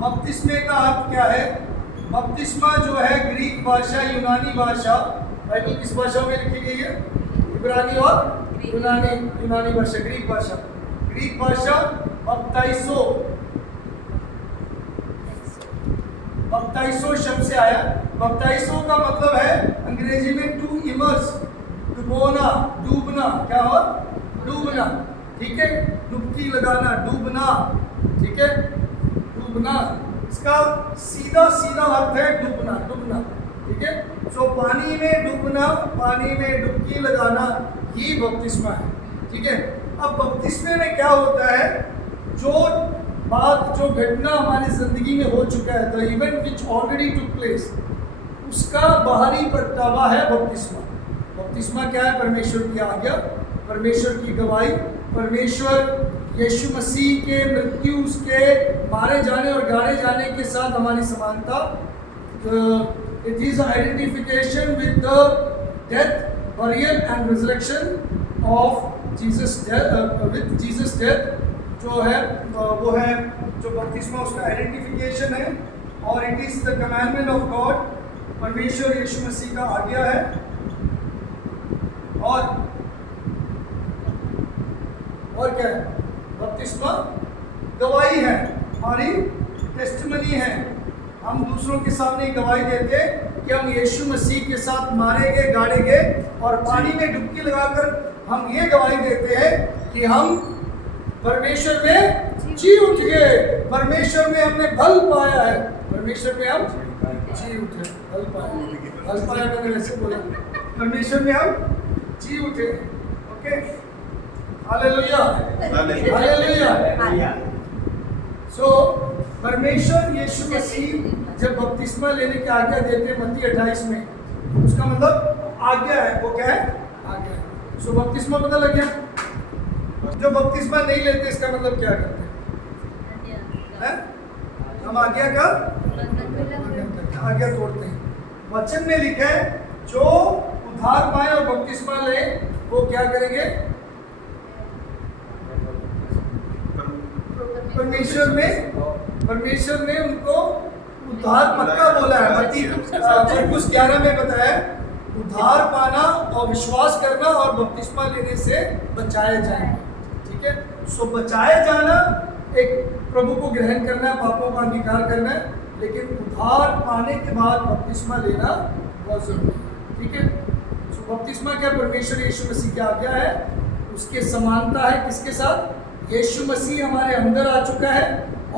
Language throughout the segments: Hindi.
बपतिस्मे का अर्थ क्या है? बपतिस्मा जो है ग्रीक भाषा, यूनानी भाषा, बाइबल किस भाषा में लिखी गई है? इब्रानी और यूनानी भाषा, ग्रीक भाषा। बपताइसो शब्द से आया। बपताइसो का मतलब है अंग्रेजी में टू इमर्स, डुबोना, डूबना। क्या हो? डूबना, ठीक है, डुबकी लगाना, डूबना, ठीक है, डूबना। इसका सीधा अर्थ है डूबना, ठीक है। सो पानी में डूबना, पानी में डुबकी लगाना, ही बपतिस्मा है, ठीक है। अब बपतिस्मे में क्या होता है? जो घटना हमारी जिंदगी में हो चुका है, the event which already took place, उसका बाहरी प्रगटावा है बपतिस्मा। बपतिस्मा क्या है? परमेश्वर की आज्ञा, परमेश्वर की गवाही, परमेश्वर यीशु मसीह के मृत्यु, उसके मारे जाने और गाड़े जाने के साथ हमारी समानता। It is identification with the death, burial and resurrection of Jesus death, जो है वो है जो बपतिस्मा, उसका आइडेंटिफिकेशन है। और it is the commandment of God, परमेश्वर यीशु मसीह का आज्ञा है। और क्या है? बपतिस्मा गवाही है, हमारी टेस्टिमनी है। हम दूसरों के सामने गवाही देते कि हम यीशु मसीह के साथ मारे गए, गाड़े गए, और पानी में डुबकी लगाकर हम ये गवाही देते हैं कि हम परमेश्वर में जी उठ गए, परमेश्वर में हमने बल पाया है, परमेश्वर में हम जी उठे, बल पाया मैंने वैसे बोला, परमेश्वर में हम जी उठे। Okay, hallelujah, hallelujah. सो परमेश्वर यीशु मसीह जब बपतिस्मा लेने की आज्ञा देते हैं मत्ती 28 में, उसका मतलब आज्ञा है। वो क्या है? आज्ञा है। सो बपतिस्मा पता लग गया। जो बपतिस्मा नहीं लेते इसका मतलब क्या करते हैं? हम आज्ञा का आज्ञा तोड़ते हैं। वचन में लिखा है जो उद्धार पाए और बपतिस्मा ले वो क्या करेंगे? परमेश्वर ने उनको उद्धार पक्का बोला है। मत्ती 11 में बताया उद्धार पाना और विश्वास करना और बपतिस्मा लेने से बचाए जाएंगे, ठीक है। सो बचाए जाना एक प्रभु को ग्रहण करना है, पापों का अंगीकार करना है, लेकिन उद्धार पाने के बाद बपतिस्मा लेना बहुत जरूरी है, ठीक है। सो बपतिस्मा क्या? परमेश्वर यीशु मसीह की आज्ञा है, उसके समानता है किसके साथ? यीशु मसीह हमारे अंदर आ चुका है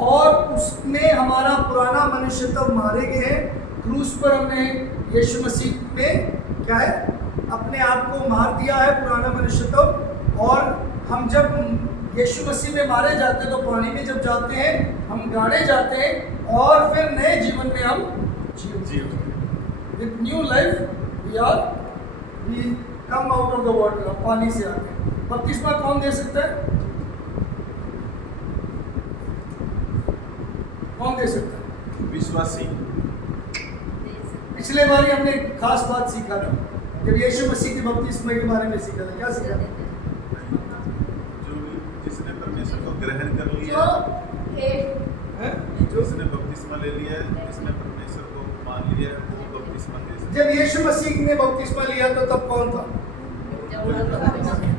और उसमें हमारा पुराना मनुष्य तब मारे गए हैं। क्रूस पर हमने यीशु मसीह में क्या है? अपने आप को मार दिया है, पुराना मनुष्य तब। और हम जब यीशु मसीह में मारे जाते हैं तो पानी में जब जाते हैं हम गाड़े जाते हैं और फिर नए जीवन में हम with new life we come out of the water, पानी से आते हैं। बपतिस्मा कौन दे सकता है? कौन दे सकता है? विश्वासी। पिछले बार हमने एक खास बात सीखा था जब यीशु मसीह के बपतिस्मा के बारे में सीखा था। क्या सीखा? जो जिसने परमेश्वर को ग्रहण कर लिया, जो जिसने बपतिस्मा ले लिया, जिसने परमेश्वर को मान लिया, वो बपतिस्मा दे सकता है। जब यीशु मसीह ने बपतिस्मा लिया तो तब कौन था?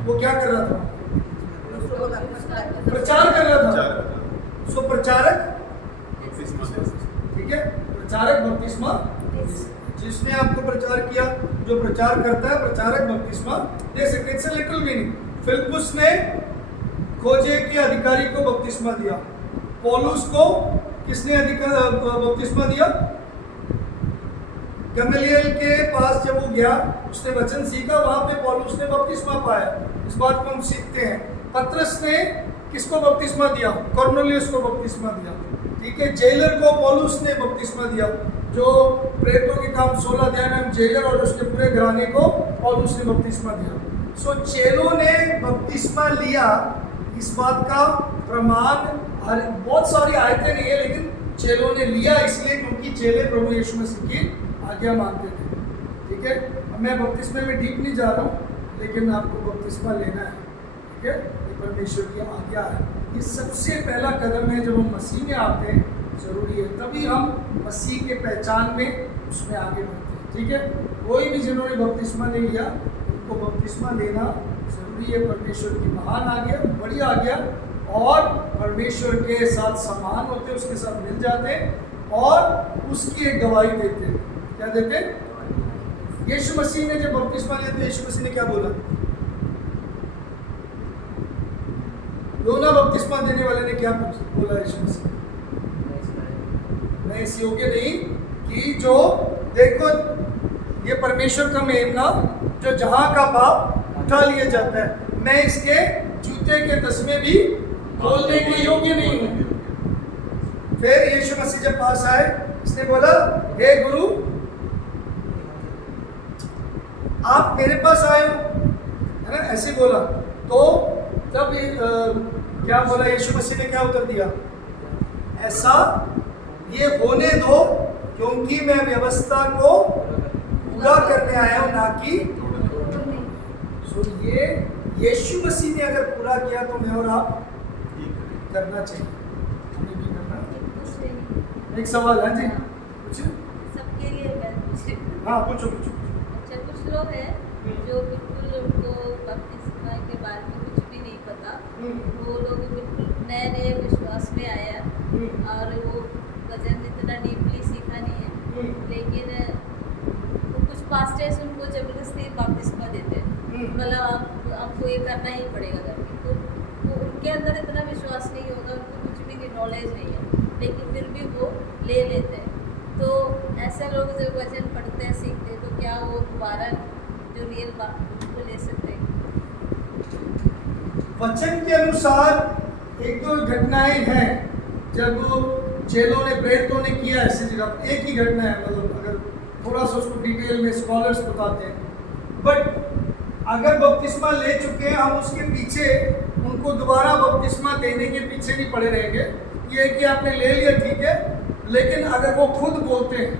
वो क्या कर रहा था? प्रचार कर रहा था। सो प्रचारक, ठीक है, प्रचारक बपतिस्मा, जिसने आपको प्रचार किया, जो प्रचार करता है प्रचारक बपतिस्मा दे सकते। It's a little meaning. फिलिप्पुस ने खोजे के अधिकारी को बपतिस्मा दिया। पौलुस को किसने बपतिस्मा दिया? गमलीएल के पास जब वो गया, उसने वचन सीखा, वहां पे पौलुस ने बपतिस्मा पाया। इस बात को हम सीखते हैं। पतरस ने किसको बपतिस्मा दिया? कॉर्नेलियस को बपतिस्मा दिया, ठीक है। जेलर को पौलुस ने बपतिस्मा दिया, जो प्रेरितों के काम 16 अध्याय में जेलर और उसके पूरे घराने को पौलुस ने बपतिस्मा दिया। सो चेलों ने बपतिस्मा लिया, इस बात का प्रमाण बहुत सारी आयतें नहीं है, लेकिन चेलों ने लिया इसलिए क्योंकि चेले प्रभु यीशु मसीह की आज्ञा मानते थे, ठीक है। मैं बपतिस्मे में डीप नहीं जा रहा हूँ, लेकिन आपको बपतिस्मा लेना है, ठीक है। ये परमेश्वर की आज्ञा है। ये सबसे पहला कदम है जब हम मसीह में आते हैं। जरूरी है, तभी हम मसीह के पहचान में उसमें आगे बढ़ते हैं। ठीक है, कोई भी जिन्होंने बपतिस्मा नहीं लिया उनको बपतिस्मा लेना जरूरी है। परमेश्वर की महान आज्ञा, बड़ी आज्ञा, और परमेश्वर के साथ समान होते हैं, उसके साथ मिल जाते हैं और उसकी एक गवाही देते हैं। क्या देते हैं? यीशु मसीह ने जब बपतिस्मा लिया तो यीशु मसीह ने क्या बोला? योना बपतिस्मा देने वाले ने क्या बोला यीशु मसीह? मैं इस योग्य नहीं कि जो, देखो ये परमेश्वर का मेमना जो जहां का पाप उठा लिया जाता है, मैं इसके जूते के तस्मे भी खोलने के योग्य नहीं हूं। फिर यीशु मसीह जब पास आए, इसने बोला, हे गुरु, आप मेरे पास आए हो, है ना, ऐसे बोला। तो तब क्या बोला यीशु मसीह ने? क्या उत्तर दिया? ऐसा ये होने दो, क्योंकि मैं व्यवस्था को पूरा करने आया हूं, ना कि सो ये यीशु मसीह ने अगर पूरा किया तो मैं और आप करना चाहिए, हमें भी करना। एक सवाल है जी, कुछ सबके लिए मैं पूछे। हाँ पूछो। अच्छा, कुछ लोग हैं जो बिल्कुल उनको बपतिस्मा के बारे में कुछ भी नहीं पता, वो लोग बिल्कुल नए विश्वास में आए हैं और वो वचन इतना डीपली सीखा नहीं है, लेकिन कुछ पास्टर्स उनको जबरदस्ती बपतिस्मा देते हैं, मतलब आपको ये करना ही पड़ेगा करके। तो उनके अंदर इतना विश्वास नहीं होगा, उनको कुछ भी नॉलेज नहीं है, लेकिन फिर भी वो ले लेते हैं। तो ऐसे लोग जब वचन पढ़ते हैं, सीखते हैं, तो क्या वो दोबारा जो रियल बात उनको ले सकते हैं? वचन के अनुसार एक दो घटनाएं हैं जब चेलों ने, प्रेरितों ने किया ऐसी जगह, एक ही घटना है, मतलब अगर थोड़ा सा उसको डिटेल में स्कॉलर्स बताते हैं। बट अगर बपतिस्मा ले चुके हैं हम, उसके पीछे उनको दोबारा बपतिस्मा देने के पीछे नहीं पड़े रहेंगे। ये कि आपने ले लिया ठीक है, लेकिन अगर वो खुद बोलते हैं,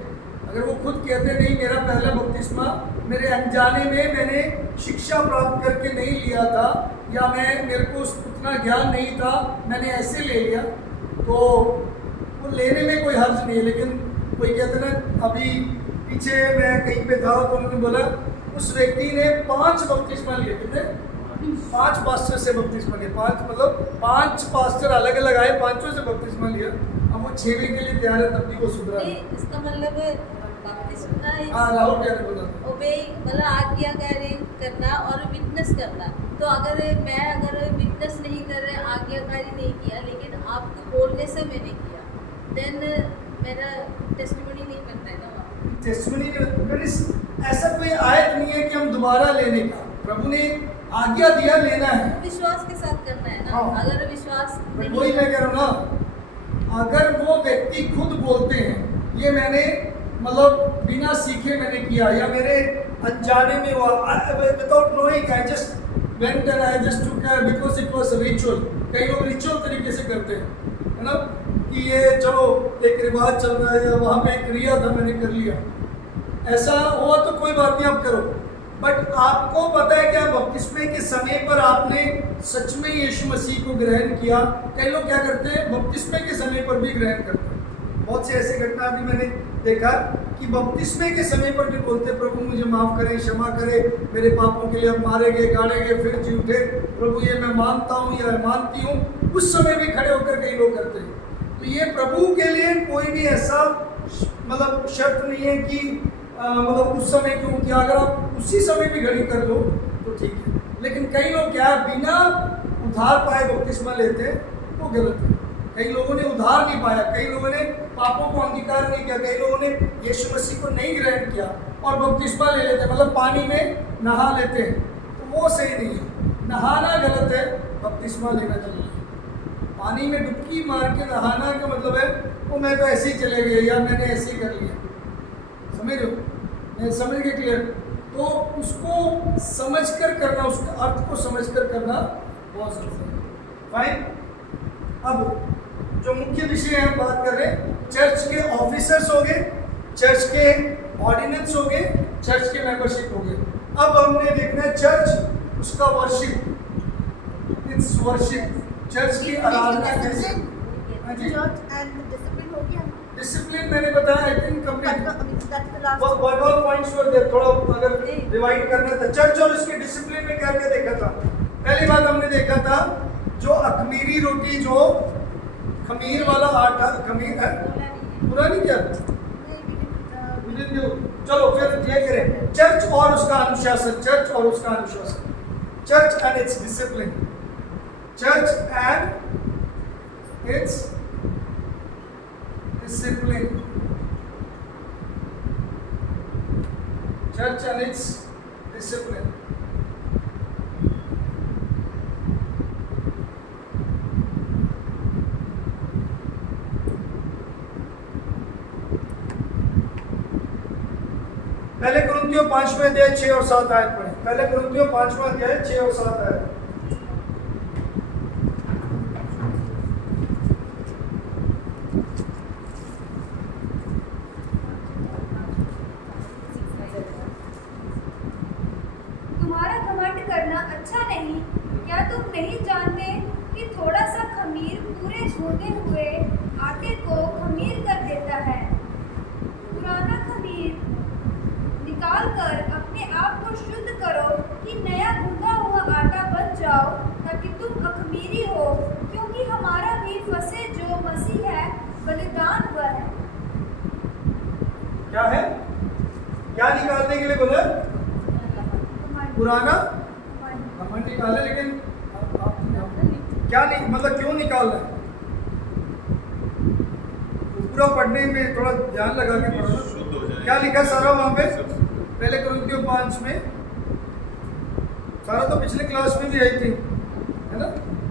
अगर वो खुद कहते नहीं मेरा पहला बपतिस्मा मेरे अनजाने में मैंने शिक्षा प्राप्त करके नहीं लिया था, या मेरे को उतना ज्ञान नहीं था, मैंने ऐसे ले लिया, तो वो लेने में कोई हर्ज नहीं है। लेकिन कोई कहते ना, अभी पीछे मैं कहीं पे था तो उन्होंने बोला उस व्यक्ति ने 5 बपतिस्मा लिए। कितने? 5 पास्टर से बपतिस्मा लिया। 5 मतलब 5 पास्टर अलग अलग आए, 5 से बपतिस्मा लिया। अब वो 6वें के लिए तैयार है, तब भी वो सुधरा। इसका मतलब बपतिस्मा राहुल क्या ने बोला? ओबे, मतलब आज्ञाकारी करना और विटनेस करना। तो अगर मैं विटनेस नहीं कर रहे, आज्ञाकारी नहीं किया, लेकिन आपको बोलने से मैंने किया, देन मेरा टेस्टिमनी नहीं बनता है ना। टेस्टिमनी ऐसा कोई आयत नहीं है कि हम दोबारा लेने का, प्रभु ने आज्ञा दिया, लेना है, विश्वास के साथ करना है ना। हाँ। अगर विश्वास नहीं, वही मैं कह रहा हूँ ना, अगर वो व्यक्ति खुद बोलते हैं ये मैंने मतलब बिना सीखे मैंने किया, या मेरे अनजाने में हुआ, without knowing I just went and I just took because it was a ritual. कई लोग रिचुअल तरीके से करते हैं, है ना, कि ये चलो एक रिवाज चल रहा है या वहाँ पे एक क्रिया था मैंने कर लिया। ऐसा हुआ तो कोई बात नहीं, आप करो, बट आपको पता है क्या बपतिस्मे के समय पर आपने सच में यीशु मसीह को ग्रहण किया? कई लोग क्या करते हैं, बपतिस्मे के समय पर भी ग्रहण करते हैं। बहुत से ऐसे घटना भी मैंने देखा कि बपतिस्मे के समय पर भी बोलते प्रभु मुझे माफ़ करे, क्षमा करे, मेरे पापों के लिए अब मारे गए, गाड़े गए, फिर जी उठे, प्रभु ये मैं मानता हूँ या मानती हूँ। उस समय भी खड़े होकर कई लोग करते हैं। तो ये प्रभु के लिए कोई भी ऐसा मतलब शर्त नहीं है कि मतलब उस समय क्यों किया, अगर आप उसी समय भी घड़ी कर लो तो ठीक है। लेकिन कई लोग क्या बिना उधार पाए बपतिस्मा लेते हैं, वो गलत है। कई लोगों ने उधार नहीं पाया, कई लोगों ने पापों को अंगीकार नहीं किया, कई लोगों ने यीशु मसीह को नहीं ग्रहण किया और बपतिस्मा ले लेते हैं, मतलब पानी में नहा लेते हैं, तो वो सही नहीं है। नहाना गलत है, बपतिस्मा लेना चाहिए। पानी में डुबकी मार के नहाना का मतलब है वो मैं तो ऐसे ही चले गए या मैंने ऐसे ही कर लिया, समझ रहे हो? मैं समझ गए क्लियर? तो उसको समझ कर करना, उसके अर्थ को समझ कर करना बहुत जरूरी है। फाइन, अब जो मुख्य विषय हम बात कर रहे हैं, चर्च के ऑफिसर्स हो गए, चर्च के ऑर्डिनेंस हो गए, चर्च के मेंबरशिप हो गए। अब हमने देखना है चर्च, उसका वर्शिप, इट्स वर्शिप, चर्च की आराधना कैसे। हाँ जी। church and discipline हो गया. डिसिप्लिन मैंने बताया I think complete. That's the last. What all points were there? थोड़ा अगर डिवाइड करना था चर्च और इसके डिसिप्लिन में क्या क्या देखा था. पहली बात हमने देखा था जो अखमीरी रोटी जो खमीर वाला आटा खमीर है पूरा नहीं किया. चलो फिर ये करें चर्च और उसका अनुशासन. चर्च और उसका अनुशासन. Church and it's discipline. Church and it's discipline. Church and its discipline. पहले कुरिन्थियों 5वें अध्याय 6 और 7 आयत पढ़ें. पहले कुरिन्थियों 5वां अध्याय 6 और 7 आयत. तुम्हारा घमंड करना अच्छा नहीं. क्या तुम नहीं जानते कि थोड़ा सा खमीर पूरे भुने हुए आटे को खमीर कर देता है. पुराना खमीर निकाल कर अपने आप को शुद्ध करो कि नया भुना हुआ आटा बन जाओ ताकि तुम अखमीरी हो, क्योंकि हमारा भी फंसे जो मसीह है बलिदान हुआ है. क्या है? क्या निकालने के लिए बोला? पुराना घमंड निकाले. लेकिन क्या नहीं मतलब क्यों निकालना है? पूरा पढ़ने में थोड़ा ध्यान लगा के पढ़ो. शुद्ध हो जाए. क्या लिखा सारा वहाँ पे? पहले कुरिन्थियों 5 में. सारा तो पिछले क्लास में भी आई थी है ना.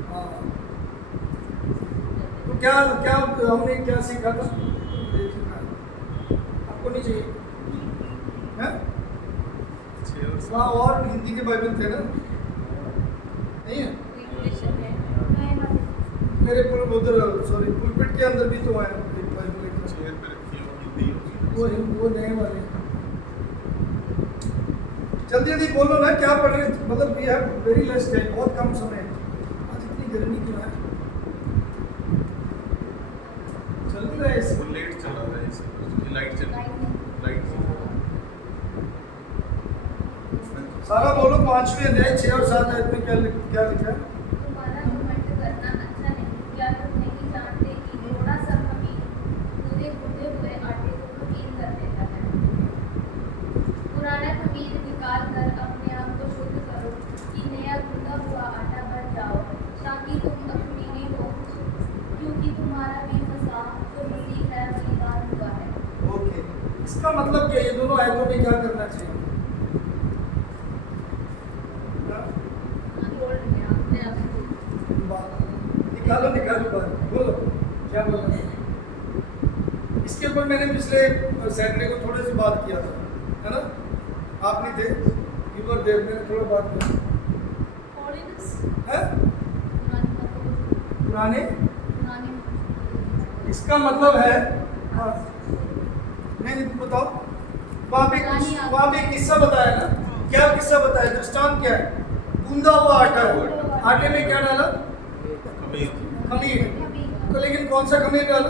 हाँ. तो क्या क्या हमने क्या सीखा था? आपको नहीं चाहिए है? वहाँ और हिंदी के बाइबल थे ना. नहीं है इंग्लिश है. मेरे उधर सॉरी पुलपिट के अंदर भी तो है एक बाइबल. चेयर पे रखी हो हिंदी होगी. वो नए वाले. जल्दी जल्दी बोलो ना क्या पढ़ रहे. मतलब we have very less time. बहुत कम समय. आज इतनी गर्मी क्यों है? चल रहा है इसे. वो लेट चला रहा है इसलिए लाइट चल लाइट. सारा बोलो 5वें अध्याय 6 और 7 आयत में क्या लिखा है? तुम्हारा घमंड करना अच्छा नहीं. क्या तुम नहीं जानते कि थोड़ा सा खमीर पूरे भुने हुए आटे को खमीर कर देता है. पुराना खमीर निकाल कर अपने आप को शुद्ध करो कि नया भुना हुआ आटा बन जाओ ताकि तुम अखमीरी हो, क्योंकि तुम्हारा भी फंसा जो मसीह है बलिदान हुआ है. ओके. इसका मतलब क्या? ये दोनों आयतों में क्या करना चाहिए? निकालो बात. बोलो क्या बोलना है. इसके ऊपर मैंने पिछले सैटरडे को थोड़ी सी बात किया था है ना. आप नहीं थे. You were there. मैंने थोड़ा बात की है. पुराने इसका मतलब है. हाँ नहीं बताओ. वहाँ पे किस्सा बताया ना. क्या किस्सा बताया? दृष्टांत क्या है? गूंदा हुआ आटा है. आटे में क्या डाला? खमीर. तो लेकिन कौन सा खमीर डाला?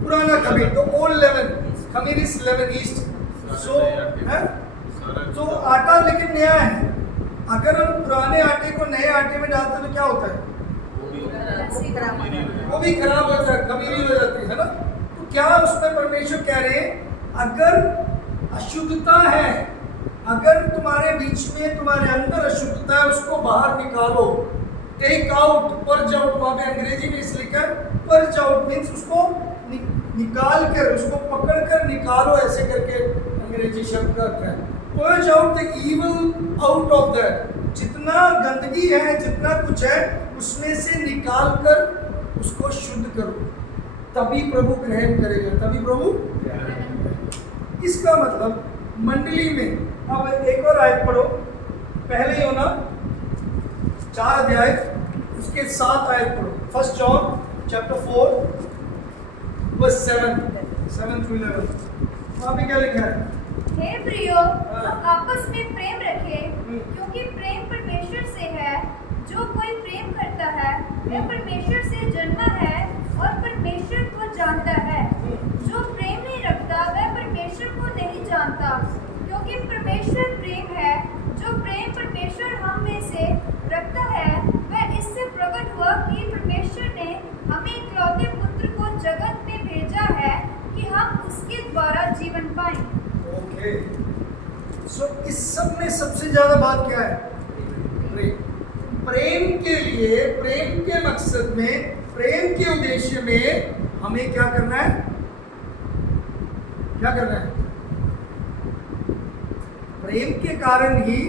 पुराना खमीर. तो ओल्ड लेमन. खमीर इज लेमन ईस्ट. सो है तो आटा लेकिन नया है. अगर हम पुराने आटे को नए आटे में डालते तो क्या होता है? वो भी खराब होता है. खमीरी हो जाती है ना. तो क्या उसमें परमेश्वर कह रहे हैं अगर अशुद्धता है, अगर तुम्हारे बीच में तुम्हारे अंदर अशुद्धता है उसको बाहर निकालो. Take out. Purge out. वहाँ पे अंग्रेजी में इस लिखा है पर्ज आउट मीन्स उसको निकाल कर उसको पकड़ कर निकालो. ऐसे करके अंग्रेजी शब्द का अर्थ है. Purge out the evil out of that. जितना गंदगी है जितना कुछ है उसमें से निकाल कर उसको शुद्ध करो. तभी प्रभु ग्रहण करेगा. तभी प्रभु. इसका मतलब मंडली में. अब एक और आयत पढ़ो. पहले योना 4 अध्याय उसके 7 आयत पढ़ो. 1 जॉन चैप्टर 4 वर्स 7 to 11. वहाँ पे क्या लिखा है? हे प्रियो, हम आपस में प्रेम रखें, क्योंकि प्रेम परमेश्वर से है. जो जो कोई प्रेम करता है वह परमेश्वर से जन्मा है और परमेश्वर को जानता है। जो प्रेम नहीं रखता वह परमेश्वर को नहीं जानता, क्योंकि परमेश्वर प्रेम है। जो प्रेम परमेश्वर हम में से रखता है वह इससे प्रकट हुआ कि परमेश्वर ने हमें इकलौते पुत्र को जगत में भेजा है कि हम उसके द्वारा जीवन पाएं। ओके, सो इस सब में सबसे ज्यादा बात क्या है? प्रेम। प्रेम के लिए, प्रेम के मकसद में, प्रेम के उद्देश्य में हमें क्या करना है? क्या करना है? प्रेम के कारण ही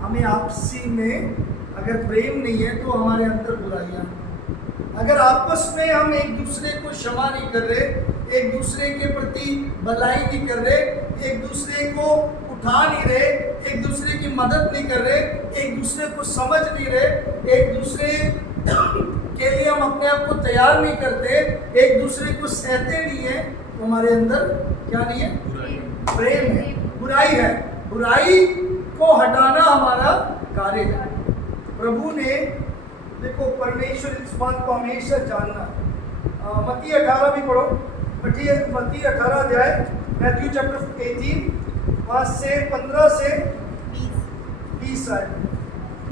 हमें आपसी में, अगर प्रेम नहीं है तो हमारे अंदर बुराइयां, अगर आपस में हम एक दूसरे को क्षमा नहीं कर रहे, एक दूसरे के प्रति भलाई नहीं कर रहे, एक दूसरे को उठा नहीं रहे, एक दूसरे की मदद नहीं कर रहे, एक दूसरे को समझ नहीं रहे, एक दूसरे के लिए हम अपने आप को तैयार नहीं करते, एक दूसरे को सहते नहीं है, तो हमारे अंदर क्या नहीं है? प्रेम है। बुराई है, बुराई को हटाना हमारा कार्य है। प्रभु ने, देखो परमेश्वर इस बात को हमेशा जानना। मत्ती 18 भी पढ़ो, मत्ती 18 अध्याय, मैथ्यू चैप्टर 18 वहाँ से 15 से 20 आए।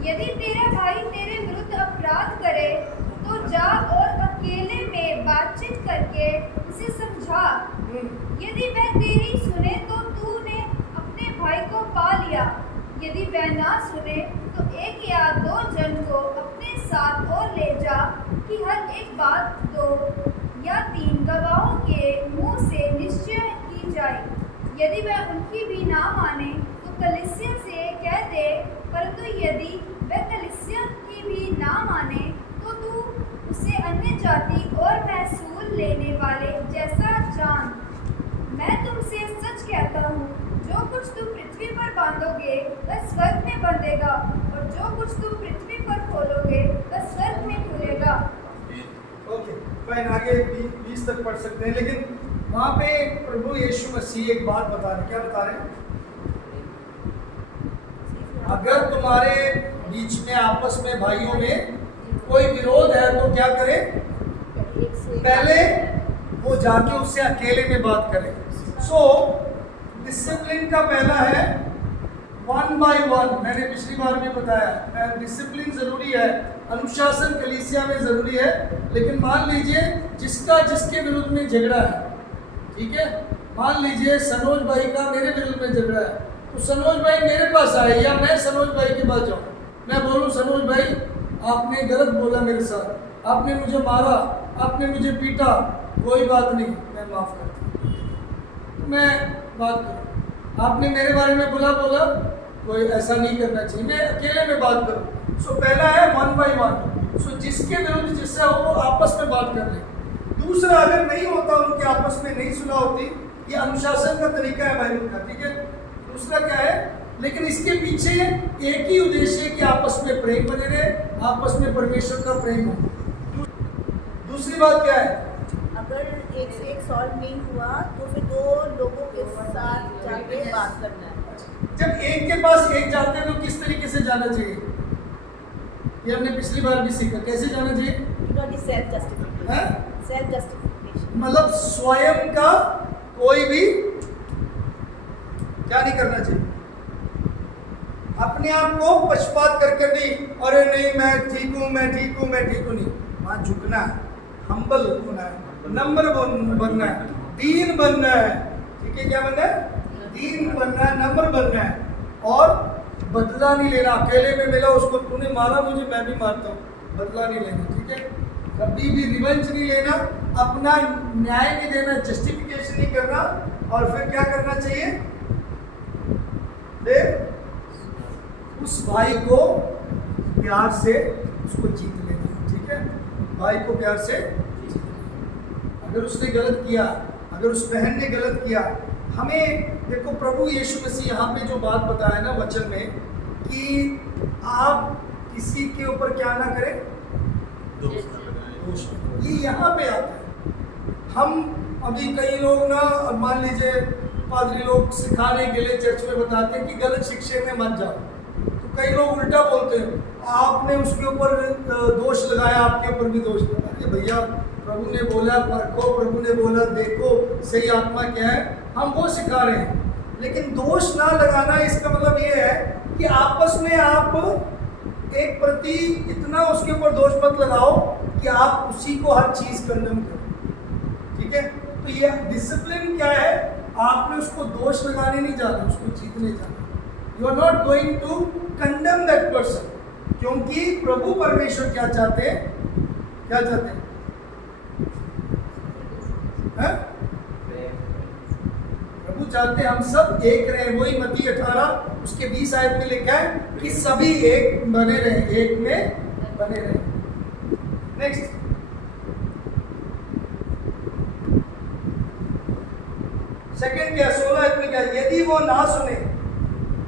यदि तेरा भाई तेरे विरुद्ध अपराध करे तो जा और अकेले में बातचीत करके उसे समझा। यदि वह तेरी सुने तो तूने अपने भाई को पा लिया। यदि वह ना सुने तो एक या दो जन को अपने साथ और ले जा, कि हर एक बात 2 या 3 गवाहों के मुंह से निश्चय की जाए। यदि वह उनकी भी ना माने तो कलीसिया से कह दे, परंतु यदि वह कलीसिया की भी ना माने तो तू उसे अन्य जाति और महसूल लेने वाले जैसा जान। मैं तुमसे सच कहता हूँ, जो कुछ तुम पृथ्वी पर बांधोगे वह स्वर्ग में बंधेगा, और जो कुछ तुम पृथ्वी पर खोलोगे वह स्वर्ग में खुलेगा। ओके, फाइन, आगे 20 तक पढ़ सकते हैं, लेकिन वहाँ पे प्रभु यीशु मसीह एक बात बता रहे हैं। क्या बता रहे हैं? अगर तुम्हारे बीच में आपस में भाइयों में कोई विरोध है तो क्या करें? पहले वो जाके उससे अकेले में बात करें। सो डिसिप्लिन का पहला है 1 by 1। मैंने पिछली बार भी बताया, डिसिप्लिन जरूरी है, अनुशासन कलीसिया में जरूरी है। लेकिन मान लीजिए जिसके विरुद्ध में झगड़ा है, ठीक है, मान लीजिए सनोज भाई का मेरे विरुद्ध में झगड़ा है, तो सनोज भाई मेरे पास आए या मैं सनोज भाई के पास जाऊँ, मैं बोलूँ सनोज भाई आपने गलत बोला मेरे साथ, आपने मुझे मारा, आपने मुझे पीटा, कोई बात नहीं, मैं माफ़ करता हूँ, मैं बात करूँ, आपने मेरे बारे में बुरा बोला, कोई ऐसा नहीं करना चाहिए, मैं अकेले में बात करूँ। सो पहला है 1 by 1। सो जिसके विरुद्ध जिससे हो वो आपस में बात कर ले। दूसरा, अगर नहीं होता, उनके आपस में नहीं सुलह होती, ये अनुशासन का तरीका है बाइबल का, ठीक है। दूसरा क्या है, लेकिन इसके पीछे एक ही उद्देश्य है कि आपस में प्रेम बने रहे, आपस में परमेश्वर का प्रेम हो। दूसरी बात क्या है, अगर एक से एक सॉल्व नहीं हुआ तो फिर 2 लोगों के साथ जाके बात करना है। जब एक के पास एक जाते हैं तो किस तरीके से जाना चाहिए, ये हमने पिछली बार भी सीखा, कैसे जाना चाहिए? Not self justification, self justification मतलब स्वयं का कोई भी क्या नहीं करना चाहिए, अपने आप को पक्षपात करके नहीं, अरे नहीं मैं ठीक हूँ, मैं ठीक हूँ, मैं ठीक हूँ, नहीं, वहाँ झुकना है, हम्बल होना है, नम्र बनना है, दीन बनना है, ठीक है, क्या बनना है? दीन बनना है, नम्र बनना है, और बदला नहीं लेना। अकेले में मिला उसको, तूने मारा मुझे, मैं भी मारता हूँ, बदला नहीं लेना, ठीक है, कभी भी रिवेंज नहीं लेना, अपना न्याय नहीं देना, जस्टिफिकेशन नहीं करना, और फिर क्या करना चाहिए, उस भाई को प्यार से उसको जीत लेना, ठीक है, भाई को प्यार से जीत लेना। अगर उसने गलत किया, अगर उस बहन ने गलत किया, हमें देखो प्रभु यीशु मसीह यहाँ पे जो बात बताया ना वचन में, कि आप किसी के ऊपर क्या ना करें, दोष, ये यहाँ पे आता है। हम अभी कई लोग ना, मान लीजिए पादरी लोग सिखाने के लिए चर्च में बताते हैं कि गलत शिक्षे में मत जाओ, तो कई लोग उल्टा बोलते हैं, आपने उसके ऊपर दोष लगाया, आपके ऊपर भी दोष लगाया। अरे भैया, प्रभु ने बोला परखो, प्रभु ने बोला देखो सही आत्मा क्या है, हम वो सिखा रहे हैं। लेकिन दोष ना लगाना इसका मतलब ये है कि आपस में आप एक प्रति इतना उसके ऊपर दोष मत लगाओ कि आप उसी को हर चीज कंडम करो। ठीक है, तो ये डिसिप्लिन क्या है, आपने उसको दोष लगाने नहीं जाना, उसको जीतने जाना। You are not going to condemn that person, क्योंकि प्रभु परमेश्वर क्या चाहते हैं, क्या चाहते हैं? प्रभु चाहते हैं हम सब एक रहे। वही मत्ती 18 उसके 20 आयत में लिखा है कि सभी एक बने रहे, एक में बने रहे। नेक्स्ट, सेकंड क्या, 16 आयत में क्या, यदि वो ना सुने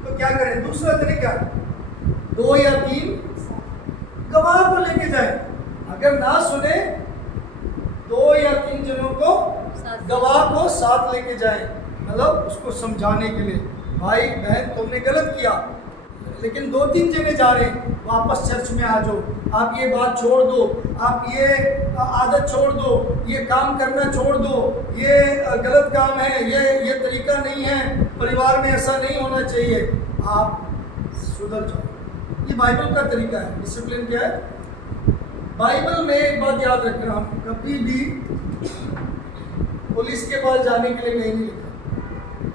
तो क्या करें? दूसरा तरीका, 2 या 3 गवाह को लेके जाए। अगर ना सुने 2 या 3 जनों को, गवाह को साथ लेके जाए, मतलब उसको समझाने के लिए, भाई बहन तुमने गलत किया। लेकिन 2-3 जने जा रहे हैं, वापस चर्च में आ जाओ, आप ये बात छोड़ दो, आप ये आदत छोड़ दो, ये काम करना छोड़ दो, ये गलत काम है, ये तरीका नहीं है, परिवार में ऐसा नहीं होना चाहिए, आप सुधर जाओ। ये बाइबल का तरीका है। डिसिप्लिन क्या है? बाइबल में एक बात याद रखना, हम कभी भी पुलिस के पास जाने के लिए नहीं लिखा,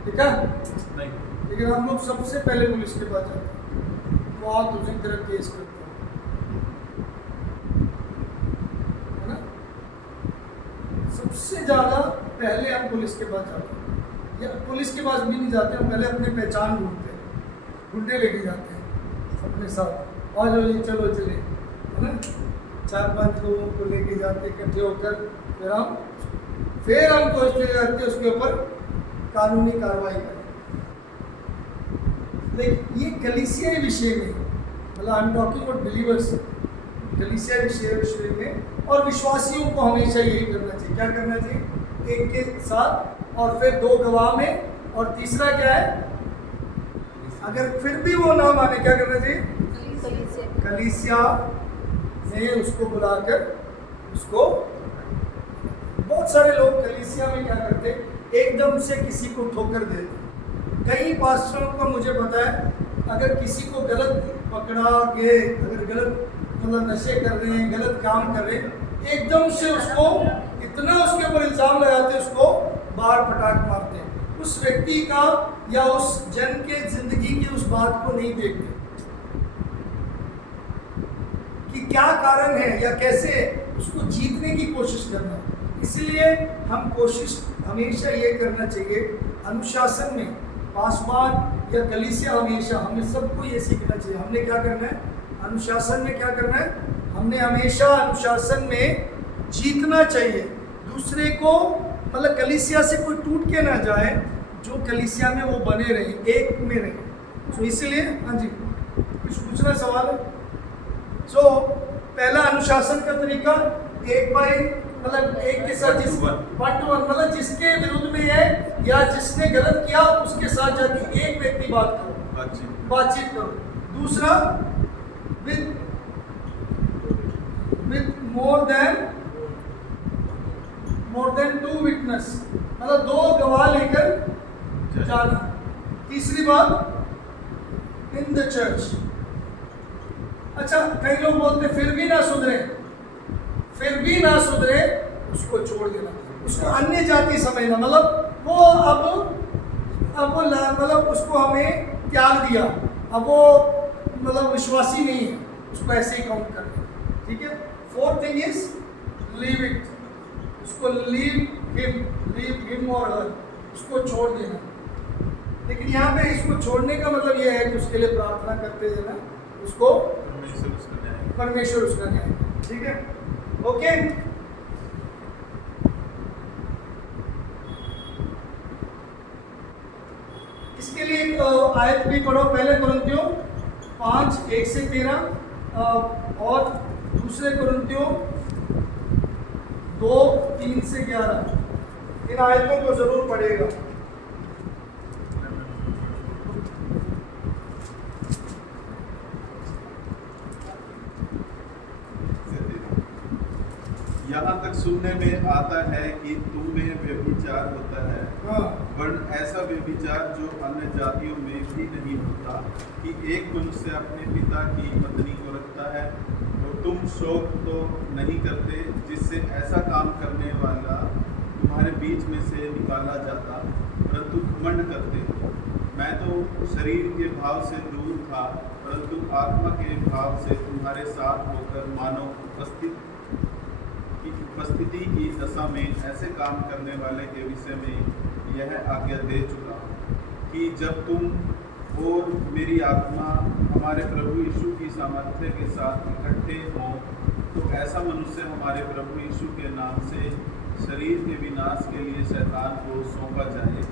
ठीक है? नहीं, लेकिन हम लोग सबसे पहले पुलिस के पास जाते हैं, बहुत उसी तरह केस करते हैं, है ना? सबसे ज़्यादा पहले हम पुलिस के पास जाते हैं, या पुलिस के पास भी नहीं जाते, हम पहले अपनी पहचान ढूंढते हैं, गुंडे लेके जाते हैं अपने साथ, और जो चलो चले, है ना? 4-5 लोगों को लेके जाते इकट्ठे होकर, फिर हम कोशिश करते उसके ऊपर कानूनी कार्रवाई करें। लेकिन ये कलीसियाई विषय में, मतलब I am talking about believers, कलीसियाई विषय में, और विश्वासियों को हमेशा यही करना चाहिए। क्या करना चाहिए? एक के साथ, और फिर 2 गवाह में, और तीसरा क्या है, अगर फिर भी वो ना माने क्या करना चाहिए? कलीसिया ने उसको बुलाकर उसको, बहुत सारे लोग कलीसिया में क्या करते, एकदम से किसी को ठोकर देते। कई पास्टरों को मुझे पता है, अगर किसी को गलत पकड़ा के, अगर गलत मतलब नशे कर रहे हैं, गलत काम कर रहे हैं, एकदम से उसको इतना उसके ऊपर इल्ज़ाम लगाते, उसको बाहर फटाक मारते हैं। उस व्यक्ति का या उस जन के जिंदगी की उस बात को नहीं देखते कि क्या कारण है या कैसे उसको जीतने की कोशिश करना। इसलिए हम कोशिश हमेशा ये करना चाहिए, अनुशासन में, पासवान या कलीसिया, हमेशा हमें सबको ये सीखना चाहिए। हमने क्या करना है? अनुशासन में क्या करना है? हमने हमेशा अनुशासन में जीतना चाहिए दूसरे को, मतलब कलीसिया से कोई टूट के ना जाए, जो कलीसिया में वो बने रहे, एक में रहे। तो इसलिए हाँ जी, कुछ पूछना सवाल है? तो पहला अनुशासन का तरीका, एक बाई, मतलब एक के साथ, जिस 1 to 1, मतलब जिसके विरुद्ध में है या जिसने गलत किया उसके साथ जाके एक व्यक्ति बातचीत करो। दूसरा, विद मोर देन 2 विटनेस, मतलब 2 गवाह लेकर जाना। तीसरी बात, इन द चर्च। अच्छा, कई लोग बोलते फिर भी ना सुधरे, उसको छोड़ देना, उसको अन्य जाति समझना, मतलब वो अब वो मतलब उसको हमें त्याग दिया, अब वो मतलब विश्वासी नहीं है, उसको ऐसे ही काउंट करना। ठीक है। 4th thing is leave it, उसको लीव हिम और हर, उसको छोड़ देना। लेकिन यहाँ पे इसको छोड़ने का मतलब ये है कि उसके लिए प्रार्थना करते रहना, उसको परमेश्वर उसका न्याय। ठीक है, ओके। इसके लिए एक आयत भी पढ़ो, पहले कुरिन्थियों 5:1-13 और दूसरे कुरिन्थियों 2:3-11। इन आयतों को जरूर पढ़ेगा। भजन सुनने में आता है कि तुम में व्यभिचार होता है, हाँ, वरन ऐसा व्यभिचार जो अन्य जातियों में भी नहीं होता कि एक मनुष्य अपने पिता की पत्नी को रखता है। और तुम शोक तो नहीं करते जिससे ऐसा काम करने वाला तुम्हारे बीच में से निकाला जाता, परंतु घमंड करते हो। मैं तो शरीर के भाव से दूर था, परंतु आत्मा के भाव से तुम्हारे साथ होकर मानो उपस्थिति की दशा में ऐसे काम करने वाले के विषय में यह आज्ञा दे चुका हूँ कि जब तुम और मेरी आत्मा हमारे प्रभु यीशु की सामर्थ्य के साथ इकट्ठे हों, तो ऐसा मनुष्य हमारे प्रभु यीशु के नाम से शरीर के विनाश के लिए शैतान को सौंपा जाए,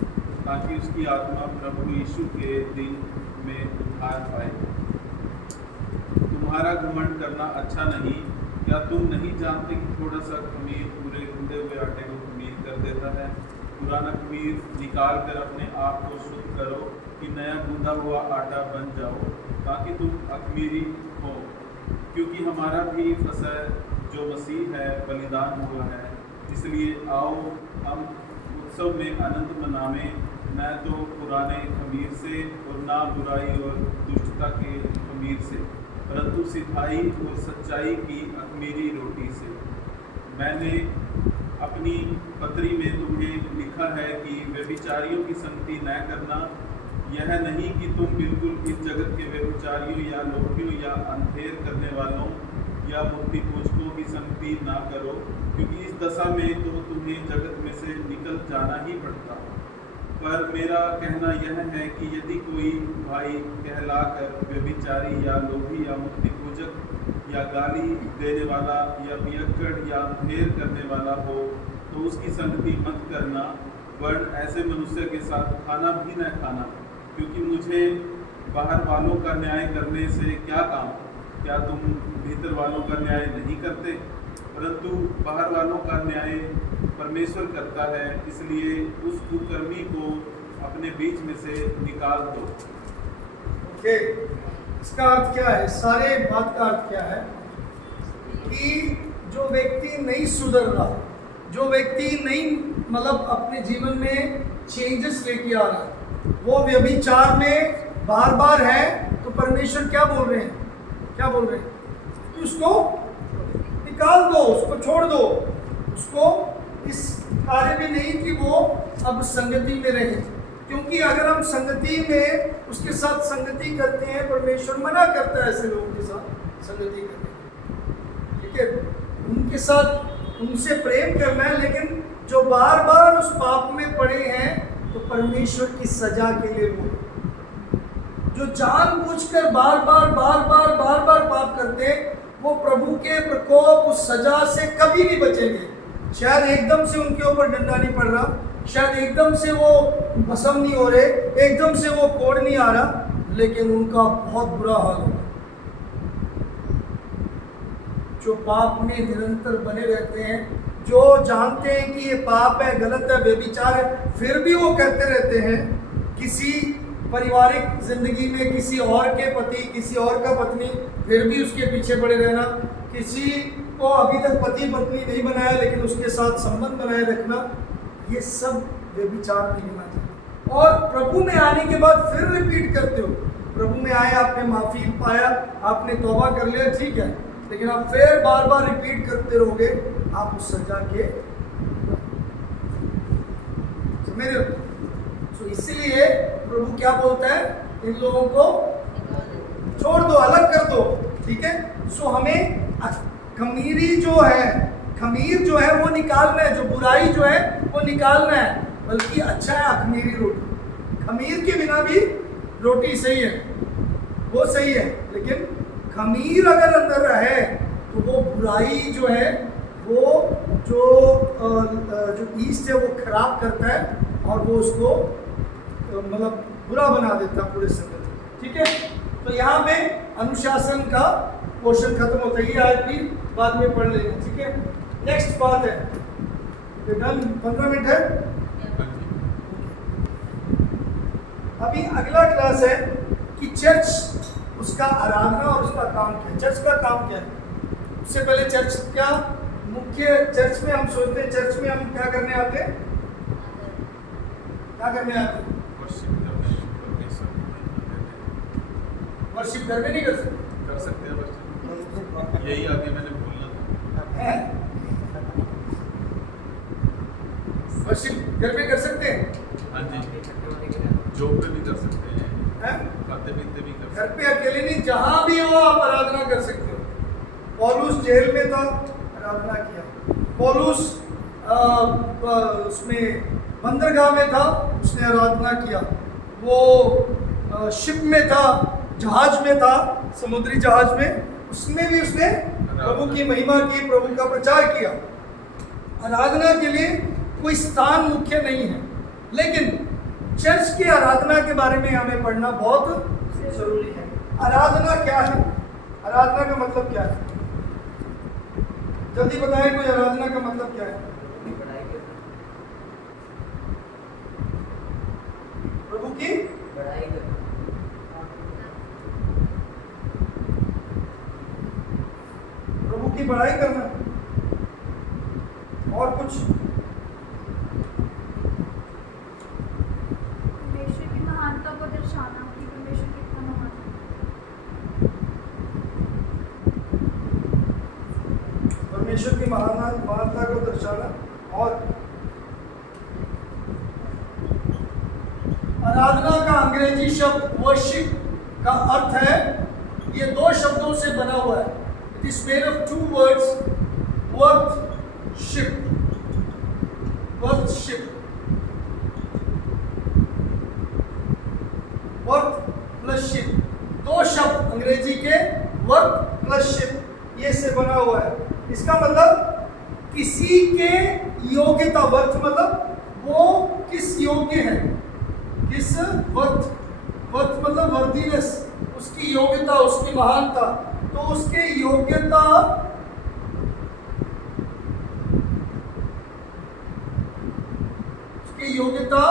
ताकि उसकी आत्मा प्रभु यीशु के दिन में उद्धार पाए। तुम्हारा घमंड करना अच्छा नहीं। क्या तुम नहीं जानते कि थोड़ा सा खमीर पूरे गूंदे हुए आटे को खमीर कर देता है? पुराना खमीर निकाल कर अपने आप को शुद्ध करो कि नया गूंदा हुआ आटा बन जाओ, ताकि तुम अखमीरी हो। क्योंकि हमारा भी फसह जो मसीह है बलिदान हुआ है, इसलिए आओ हम उत्सव में आनंद मनावें, न तो पुराने खमीर से और ना बुराई और दुष्टता के खमीर से, परंतु सिधाई और सच्चाई की अखमीरी रोटी से। मैंने अपनी पत्री में तुम्हें लिखा है कि व्यभिचारियों की संगति न करना। यह नहीं कि तुम बिल्कुल इस जगत के व्यभिचारियों या लोभियों या अंधेर करने वालों या मूर्ति पूजकों की संगति ना करो, क्योंकि इस दशा में तो तुम्हें जगत में से निकल जाना ही पड़ता। पर मेरा कहना यह है कि यदि कोई भाई कहलाकर व्यभिचारी या लोभी या मूर्ति पूजक या गाली देने वाला या पियक्कड़ या अंधेर करने वाला हो, तो उसकी संगति मत करना, वरन ऐसे मनुष्य के साथ खाना भी न खाना। क्योंकि मुझे बाहर वालों का न्याय करने से क्या काम? क्या तुम भीतर वालों का न्याय नहीं करते? परंतु बाहर वालों का न्याय परमेश्वर करता है, इसलिए उस कुकर्मी को अपने बीच में से निकाल दो। ओके, इसका अर्थ क्या है? सारे बात का अर्थ क्या है कि जो व्यक्ति नहीं सुधर रहा, जो व्यक्ति नहीं मतलब अपने जीवन में चेंजेस लेके आ रहा, वो व्यभिचार में बार बार है, तो परमेश्वर क्या बोल रहे हैं? क्या बोल रहे हैं? कि उसको निकाल दो, उसको छोड़ दो, उसको इस कार्य में नहीं कि वो अब संगति में रहे। क्योंकि अगर हम संगति में उसके साथ संगति करते हैं, परमेश्वर मना करता है ऐसे लोगों के साथ संगति करने। ठीक है, उनके साथ उनसे प्रेम करना है, लेकिन जो बार बार उस पाप में पड़े हैं, तो परमेश्वर की सजा के लिए वो जो जानबूझकर बार बार पाप करते हैं, वो प्रभु के प्रकोप उस सजा से कभी नहीं बचेंगे। शायद एकदम से उनके ऊपर डंडा नहीं पड़ रहा, शायद एकदम से वो भस्म नहीं हो रहे, एकदम से वो कोड़ नहीं आ रहा, लेकिन उनका बहुत बुरा हाल होगा। जो पाप में निरंतर बने रहते हैं, जो जानते हैं कि ये पाप है, गलत है, व्यभिचार है, फिर भी वो करते रहते हैं। किसी पारिवारिक जिंदगी में किसी और के पति, किसी और का पत्नी, फिर भी उसके पीछे पड़े रहना। किसी को अभी तक पति पत्नी नहीं बनाया, लेकिन उसके साथ संबंध बनाए रखना, ये सब व्यभिचार नहीं गिना जाता। और प्रभु में आने के बाद फिर रिपीट करते हो। प्रभु में आए, आपने माफ़ी पाया, आपने तौबा कर लिया, ठीक है, लेकिन आप फिर बार बार रिपीट करते रहोगे, आप उस सजा के समझ रहे हो? तो इसीलिए प्रभु क्या बोलता है? इन लोगों को छोड़ दो, अलग कर दो। ठीक है, सो हमें खमीरी जो है, खमीर जो है वो निकालना है, जो बुराई जो है वो निकालना है। बल्कि अच्छा है अखमीरी रोटी, खमीर के बिना भी रोटी सही है, वो सही है, लेकिन खमीर अगर अंदर रहे तो वो बुराई जो है, वो जो ईस्ट है वो खराब करता है और वो उसको मतलब बुरा बना देता है पूरे संगठन। ठीक है, तो यहाँ पे अनुशासन का पोर्शन खत्म होता है। ये आज भी बाद में पढ़ लेंगे। ठीक है, नेक्स्ट बात है, डन, 15 मिनट है। अभी अगला क्लास है कि चर्च, उसका आराधना और उसका काम क्या है। चर्च का काम क्या है? उससे पहले चर्च क्या मुख्य चर्च में हम सोचते हैं, चर्च में हम क्या करने आते हैं? क्या करने आते हैं? वर्शिप करने, परमेश्वर को महिमा देने। वर्शिप घर में नहीं कर सकते कर सकते हैं वर्शिप, यही आगे मैंने बोलना था। हैं? वर्शिप घर में कर सकते हैं? हाँ जी, जॉब पे भी कर सकते हैं, हैं? खाते पीते भी कर घर सकते पे अकेले नहीं, जहां भी हो आप आराधना कर सकते हो। पौलुस जेल में था, आराधना किया। पौलुस उसमें बंदरगाह में था, उसने आराधना किया। वो शिप में था, जहाज में था, समुद्री जहाज में, उसमें भी उसने प्रभु की महिमा की, प्रभु का प्रचार किया। आराधना के लिए कोई स्थान मुख्य नहीं है, लेकिन चर्च की आराधना के बारे में हमें पढ़ना बहुत जरूरी है। आराधना क्या है? आराधना का मतलब क्या है? जल्दी बताएं, कोई आराधना का मतलब क्या है? प्रभु की प्रभु की बड़ाई करना। और कुछ? परमेश्वर की महानता को दर्शाना कि परमेश्वर कितना महान है। परमेश्वर की महानता को दर्शाना। और आराधना का अंग्रेजी शब्द वर्शिप का अर्थ है, ये दो शब्दों से बना हुआ है। It is made of two words, worship, worship, work plus ship. दो शब्द अंग्रेजी के, वर्क प्लस शिप, ये से बना हुआ है। इसका मतलब किसी के योग्यता, वर्थ मतलब वो किस योग्य है, किस वर्थ, वर्थ मतलब वर्दीनेस, उसकी योग्यता, उसकी महानता। तो उसके योग्यता, उसकी योग्यता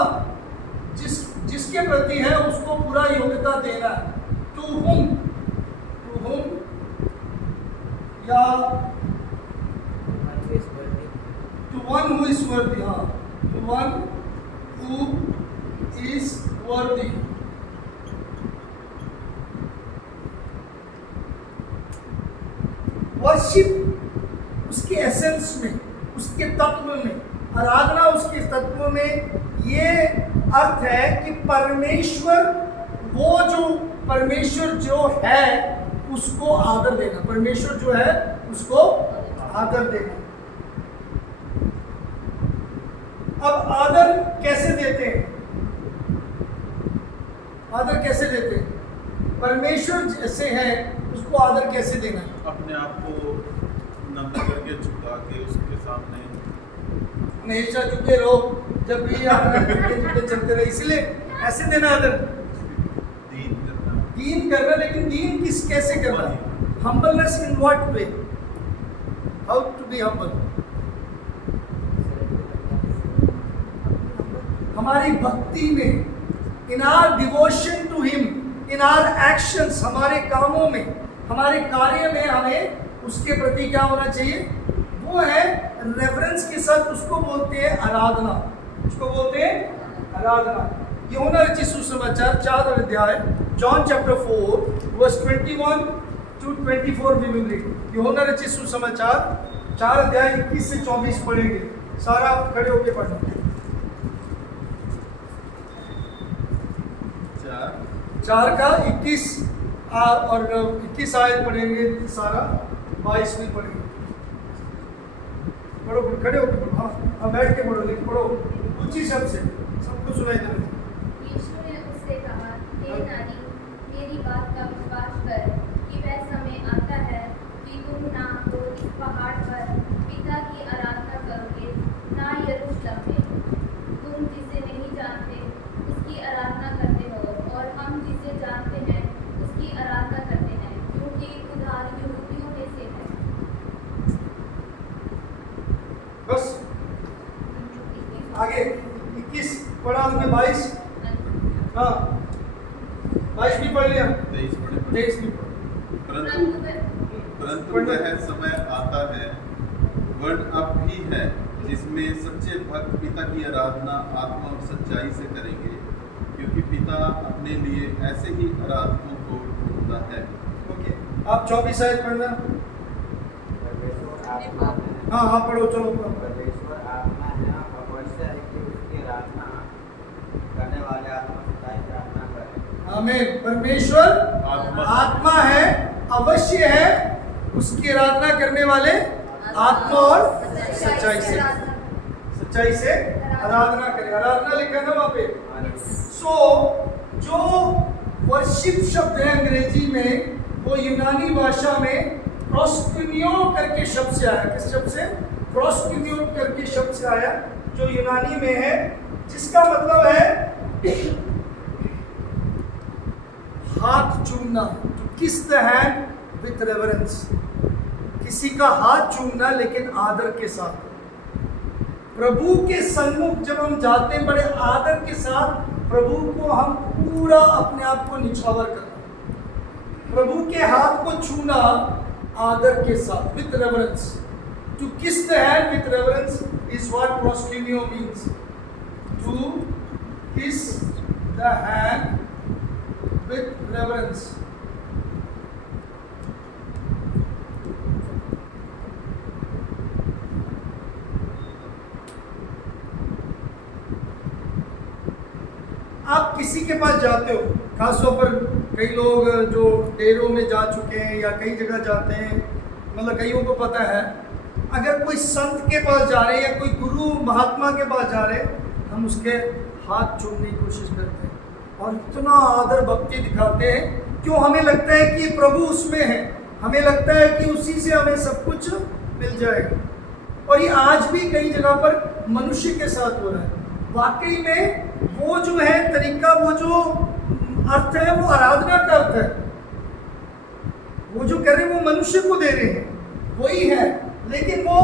जिसके प्रति है उसको पूरा योग्यता देना है। टू हुम या to one who is worthy, हाँ, to one who is worthy। Worship उसके एसेंस में, उसके तत्व में, आराधना उसके तत्व में ये अर्थ है कि परमेश्वर, वो जो परमेश्वर जो है उसको आदर देना। परमेश्वर जो है उसको आदर देना। अब आदर कैसे देते हैं? आदर कैसे देते हैं? परमेश्वर जैसे है उसको आदर कैसे देना? अपने आप को नम्र करके झुका के उसके सामने हमेशा झुके रहो, जब भी आप झुके चलते रहे, इसलिए ऐसे देना आदर। दीन करना, दीन करना, लेकिन दीन किस कैसे करना? Humbleness in what way? How to be humble? हमारी भक्ति में, in our devotion to him, in our actions, हमारे कामों में, हमारे कार्य में हमें उसके प्रति क्या होना चाहिए? वो है रेफरेंस के साथ, उसको बोलते हैं आराधना। उसको बोलते हैं आराधना। यूहन्ना रचित सुसमाचार 4 अध्याय, John chapter 4 verse 21 to 24 we will read। यूहन्ना रचित सुसमाचार 4 अध्याय 21 से 24 पढ़ेंगे। सारा आप खड़े होके पढ़ना। 4 का 21 और 21 आयत पढ़ेंगे, सारा 22 भी पढ़ेंगे। पढ़ो, खड़े होके पढ़ो। हाँ, बैठ के पढ़ो, लेकिन पढ़ो ऊंची शब्द से, सबको सुनाई दे। यीशु ने उससे कहा, हे नारी, मेरी बात का विश्वास कर कि वह समय आता है कि तुम ना तो इस पहाड़ पर पिता की आराधना करोगे, ना यरूशलेम में। तुम जिसे नहीं जानते उसकी आराधना करते हो, और हम जिसे जानते हैं उसकी आराधना करते हैं, क्योंकि उद्धार यहूदियों में से है। बस आगे 21 पढ़ा हमने, 22, हाँ 22 भी पढ़ लिया, 23 पढ़े। 23 भी पढ़। परंतु वह समय आता है वर्ण अब भी है जिसमें सच्चे भक्त पिता की आराधना आत्मा और सच्चाई से करेंगे, क्योंकि पिता अपने लिए ऐसे ही आराधकों को ढूंढता है। ओके, आप 24 आयत पढ़ना। परमेश्वर आत्मा है। हाँ हाँ पढ़ो, चलो। परमेश्वर आत्मा है, अवश्य है कि उसकी आराधना करने वाले आत्मा सच्चाई से आराधना करें। आमीन। परमेश्वर आत्मा है, अवश्य है उसकी आराधना करने वाले आत्मा और सच्चाई से आराधना करें। आराधना लिखा ना वहां पे। सो जो वर्शिप शब्द है अंग्रेजी में, वो यूनानी भाषा में प्रोस्क्यूनियो करके शब्द से आया। किस शब्द से? प्रोस्क्यूनियो करके शब्द से आया, जो यूनानी में है, जिसका मतलब है हाथ चूमना, to kiss the hand with reverence. किसी का हाथ चूमना लेकिन आदर के साथ। प्रभु के सन्मुख जब हम जाते हैं, बड़े आदर के साथ प्रभु को हम पूरा अपने आप को निछावर करना, प्रभु के हाथ को छूना आदर के साथ, with reverence. To kiss the hand with reverence is what प्रोस्क्यूनियो means. To kiss the hand with reverence. आप किसी के पास जाते हो, खासतौर पर कई लोग जो डेरों में जा चुके हैं या कई जगह जाते हैं, मतलब कईयों को पता है, अगर कोई संत के पास जा रहे हैं या कोई गुरु महात्मा के पास जा रहे हैं, हम उसके हाथ चूमने की कोशिश करते हैं और इतना आदर भक्ति दिखाते हैं, क्यों? हमें लगता है कि प्रभु उसमें है, हमें लगता है कि उसी से हमें सब कुछ मिल जाएगा। और ये आज भी कई जगह पर मनुष्य के साथ हो रहा है। वाकई में वो जो है तरीका, वो जो अर्थ है, वो आराधना का अर्थ है। वो जो कर रहे हैं वो मनुष्य को दे रहे हैं, वही है, लेकिन वो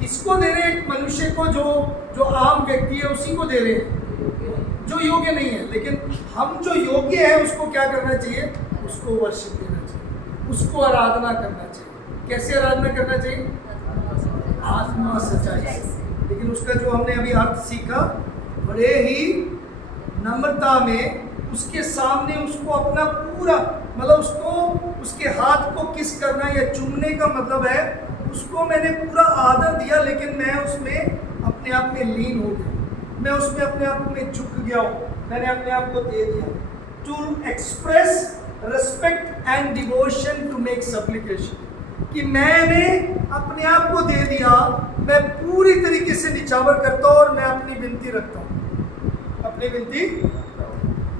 किसको दे रहे हैं? एक मनुष्य को, जो आम व्यक्ति है उसी को दे रहे हैं, जो योग्य नहीं है। लेकिन हम जो योग्य है उसको क्या करना चाहिए? उसको वर्शिप देना चाहिए, उसको आराधना करना चाहिए। कैसे आराधना करना चाहिए? आत्मा सच्चाई से। लेकिन उसका जो हमने अभी अर्थ सीखा, बड़े ही नम्रता में उसके सामने उसको अपना पूरा, मतलब उसको, उसके हाथ को किस करना या चूमने का मतलब है उसको मैंने पूरा आदर दिया, लेकिन मैं उसमें अपने आप में लीन हो गया, मैं उसमें अपने आप में झुक गया हूँ, मैंने अपने आप को दे दिया। To express respect and devotion to make supplication, कि मैंने अपने आप को दे दिया, मैं पूरी तरीके से निछावर करता हूँ और मैं अपनी विनती रखता हूँ, अपनी विनती।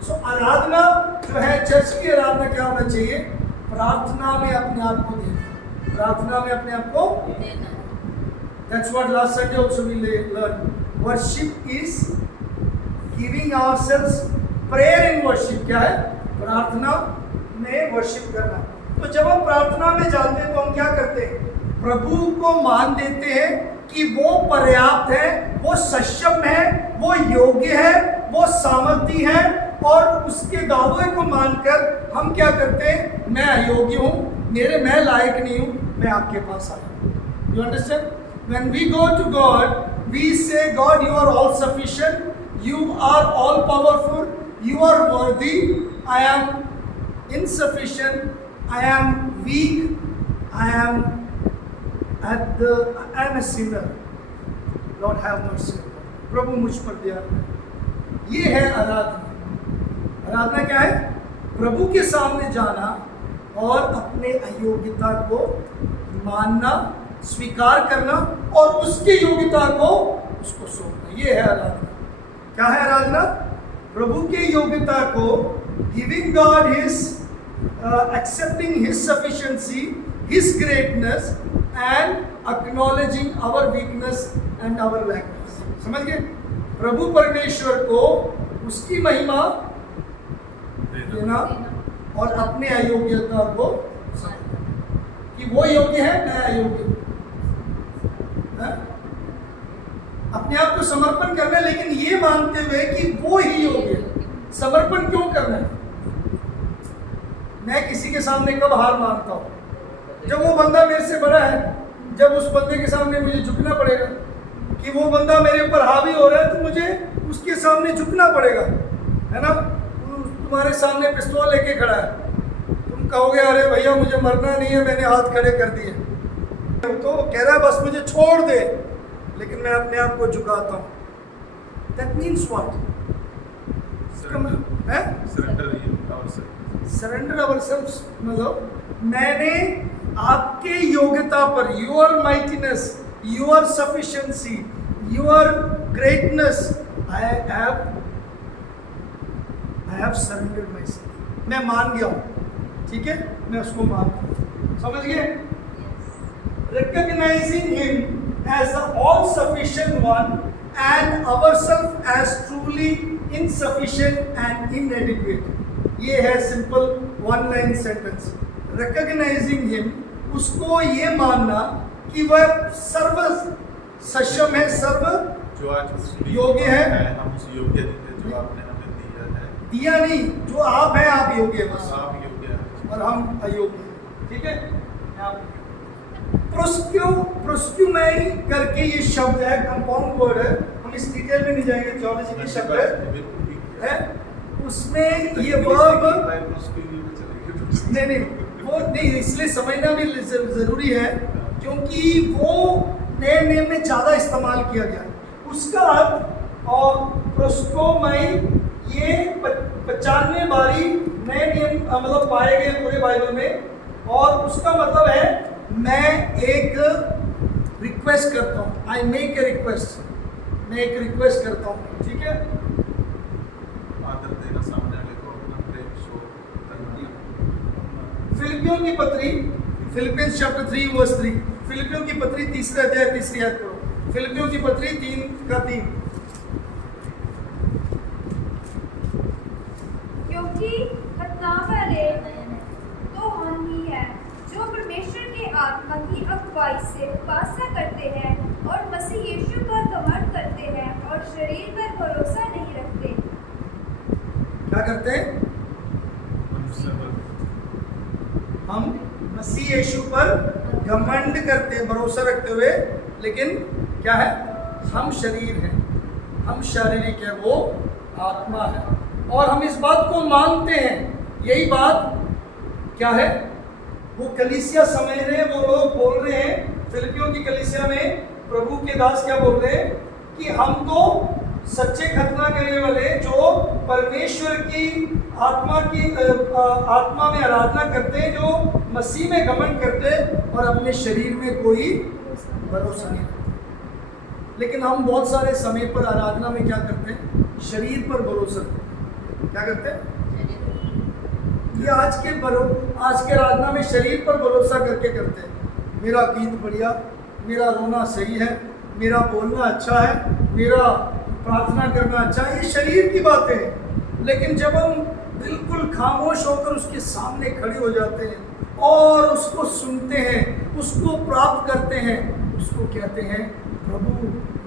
सो आराधना जो है, चर्च की आराधना क्या होना चाहिए? प्रार्थना में अपने आप को देना, प्रार्थना में अपने आप को देना। That's what last Sunday also we learned. Worship is giving ourselves. Prayer in worship क्या है? प्रार्थना में वर्शिप करना। तो जब हम प्रार्थना में जाते हैं तो हम क्या करते हैं? प्रभु को मान देते हैं कि वो पर्याप्त है, वो सक्षम है, वो योग्य है, वो सामर्थी है, और उसके दावे को मानकर हम क्या करते हैं? मैं अयोग्य हूँ, मैं लायक नहीं हूँ, मैं आपके पास आया हूँ। You understand? When we go to God, we say, God, you are all sufficient, you are all powerful, you are worthy, I am insufficient, I am weak, I am a sinner. Lord have mercy. प्रभु मुझ पर दया करें। ये है आराधना। आराधना क्या है? प्रभु के सामने जाना और अपने अयोग्यता को मानना, स्वीकार करना और उसकी योग्यता को उसको सौंपना। ये है आराधना। क्या है आराधना? प्रभु की योग्यता को, giving God his, accepting his sufficiency, his greatness and acknowledging our weakness and our lackness. समझ गए? प्रभु परमेश्वर को उसकी महिमा देना और अपने अयोग्यता को, कि वो योग्य है, मैं अयोग्य हूं, अपने आप को समर्पण करना है, लेकिन ये मानते हुए कि वो ही योग्य है। समर्पण क्यों करना है? मैं किसी के सामने कब हार मानता हूं? जब वो बंदा मेरे से बड़ा है, जब उस बंदे के सामने मुझे झुकना पड़ेगा, कि वो बंदा मेरे ऊपर हावी हो रहा है तो मुझे उसके सामने झुकना पड़ेगा, है ना। तुम्हारे सामने पिस्तौल लेके खड़ा है, तुम कहोगे अरे भैया मुझे मरना नहीं है, मैंने हाथ खड़े कर दिए, तो वो कह रहा है बस मुझे छोड़ दे, लेकिन मैं अपने आप को झुकाता हूँ। That means what? Surrender ourselves मतलब मैंने आपके योग्यता पर, your mightiness, your sufficiency, your greatness, I have surrendered my self. मैं मान गया हूँ, ठीक है, मैं उसको मानता हूँ, समझ गए? Recognizing him as the all-sufficient one and ourselves as truly insufficient and inadequate. ये है simple one line sentence. Recognizing him, उसको ये मानना कि वह सर्व सक्षम है, सर्व जो आज उस योग्य है, हम उस योग्य जो आपने हमें दिया है, दिया नहीं, जो आप हैं आप योग्य हैं बस, आप योग्य हैं और हम अयोग्य हैं, ठीक है। प्रोस्क्यूमाई करके ये शब्द है, कंपाउंड वर्ड है, हम इस डिटेल में नहीं जाएंगे, थियोलॉजी के शब्द है, उसमें ये वर्ब नहीं वो नहीं, इसलिए समझना भी जरूरी है क्योंकि वो नए नियम में ज़्यादा इस्तेमाल किया गया। उसका अर्थ और प्रोस्क्यूमाई ये 95 बारी नए नियम मतलब पाए गए पूरे बाइबल में, और उसका मतलब है मैं एक रिक्वेस्ट करता हूँ, आई मेक ए रिक्वेस्ट, मैं एक रिक्वेस्ट करता हूँ, ठीक है। आदर देना, सामने वाले को अपना प्रेम शो करना। फिलिपियों की पत्री, फिलिपियंस चैप्टर 3 वर्स 3, फिलिपियों की पत्री 3 अध्याय 3 आयत पढ़ो, फिलिपियों की पत्री 3:3। क्योंकि खतना वाले तो हम ही हैं जो परमेश्वर के आत्मा की अगुवाई से उपासना करते हैं और मसीह यीशु पर घमंड करते हैं और शरीर पर भरोसा नहीं रखते। क्या करते हैं? हम मसीह यीशु पर घमंड करते हैं, भरोसा रखते हुए, लेकिन क्या है? हम शरीर हैं, हम शारीरिक है, वो आत्मा है, और हम इस बात को मानते हैं। यही बात क्या है? वो कलीसिया समझ रहे हैं, वो लोग बोल रहे हैं फिलिपियों की कलीसिया में, प्रभु के दास क्या बोल रहे हैं कि हम तो सच्चे खतना करने वाले जो परमेश्वर की आत्मा में आराधना करते हैं, जो मसीह में घमंड करते हैं और अपने शरीर में कोई भरोसा नहीं रखते। लेकिन हम बहुत सारे समय पर आराधना में क्या करते हैं? शरीर पर भरोसा करते हैं। क्या करते हैं? ये आज के आराधना में शरीर पर भरोसा करके करते हैं। मेरा गीत बढ़िया, मेरा रोना सही है, मेरा बोलना अच्छा है, मेरा प्रार्थना करना अच्छा है, ये शरीर की बातें हैं। लेकिन जब हम बिल्कुल खामोश होकर उसके सामने खड़े हो जाते हैं और उसको सुनते हैं, उसको प्राप्त करते हैं, उसको कहते हैं प्रभु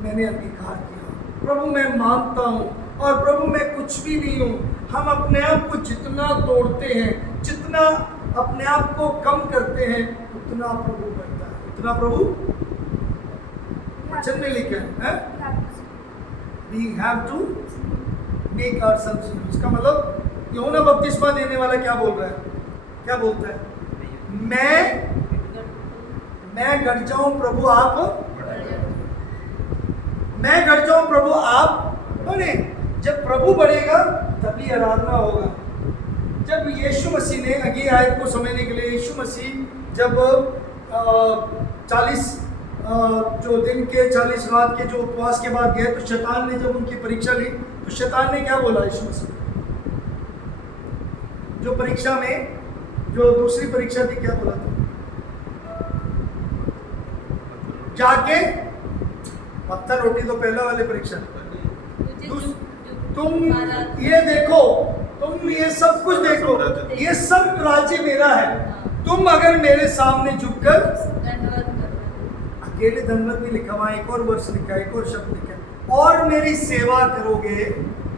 मैंने अंगीकार किया, प्रभु मैं मानता हूँ, और प्रभु मैं कुछ भी नहीं हूँ। हम अपने आप को जितना तोड़ते हैं, जितना अपने आप को कम करते हैं, उतना प्रभु बढ़ता है, उतना प्रभु वचन में लिखा है। We have to make ourselves new। इसका मतलब यूहन्ना बपतिस्मा देने वाला क्या बोल रहा है? क्या बोलता है? मैं घट जाऊं प्रभु आप, मैं घट जाऊं प्रभु आप बढ़े। जब प्रभु बढ़ेगा तभी आराधना होगा। जब यीशु मसीह ने, अगली आयत को समझने के लिए, यीशु मसीह जब 40 जो दिन के 40 रात के जो उपवास के बाद गए, तो शैतान ने जब उनकी परीक्षा ली, तो शैतान ने क्या बोला यीशु मसीह? जो परीक्षा में, जो दूसरी परीक्षा थी, क्या बोला था? जाके पत्थर रोटी तो पहला वाले परीक्षा, तुम ये देखो, तुम ये सब कुछ देखो, ये सब राज्य मेरा है, तुम अगर मेरे सामने झुककर, अकेले दंडवत भी लिखा हुआ, एक और वर्ष लिखा, एक और शब्द लिखा, और मेरी सेवा करोगे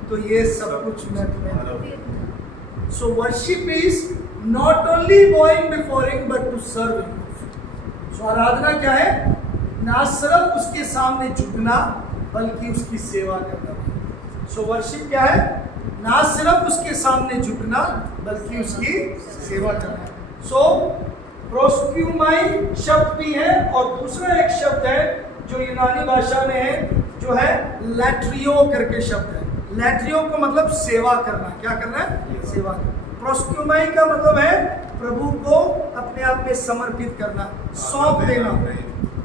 तो ये सब कुछ मैं तुम्हें दूंगा। So worship is not only going before him but to serve him. So आराधना क्या है? ना सिर्फ उसके सामने झुकना बल्कि उसकी सेवा करना। सो वर्शिप क्या है? ना सिर्फ उसके सामने झुकना बल्कि उसकी सेवा करना। सो प्रोस्क्यूमाई शब्द भी है और दूसरा एक शब्द है जो यूनानी भाषा में है, जो है लैट्रियो करके शब्द है। लैट्रियो का मतलब सेवा करना। क्या करना है? सेवा करना। प्रोस्क्यूमाई का मतलब है प्रभु को अपने आप में समर्पित करना, सौंप देना।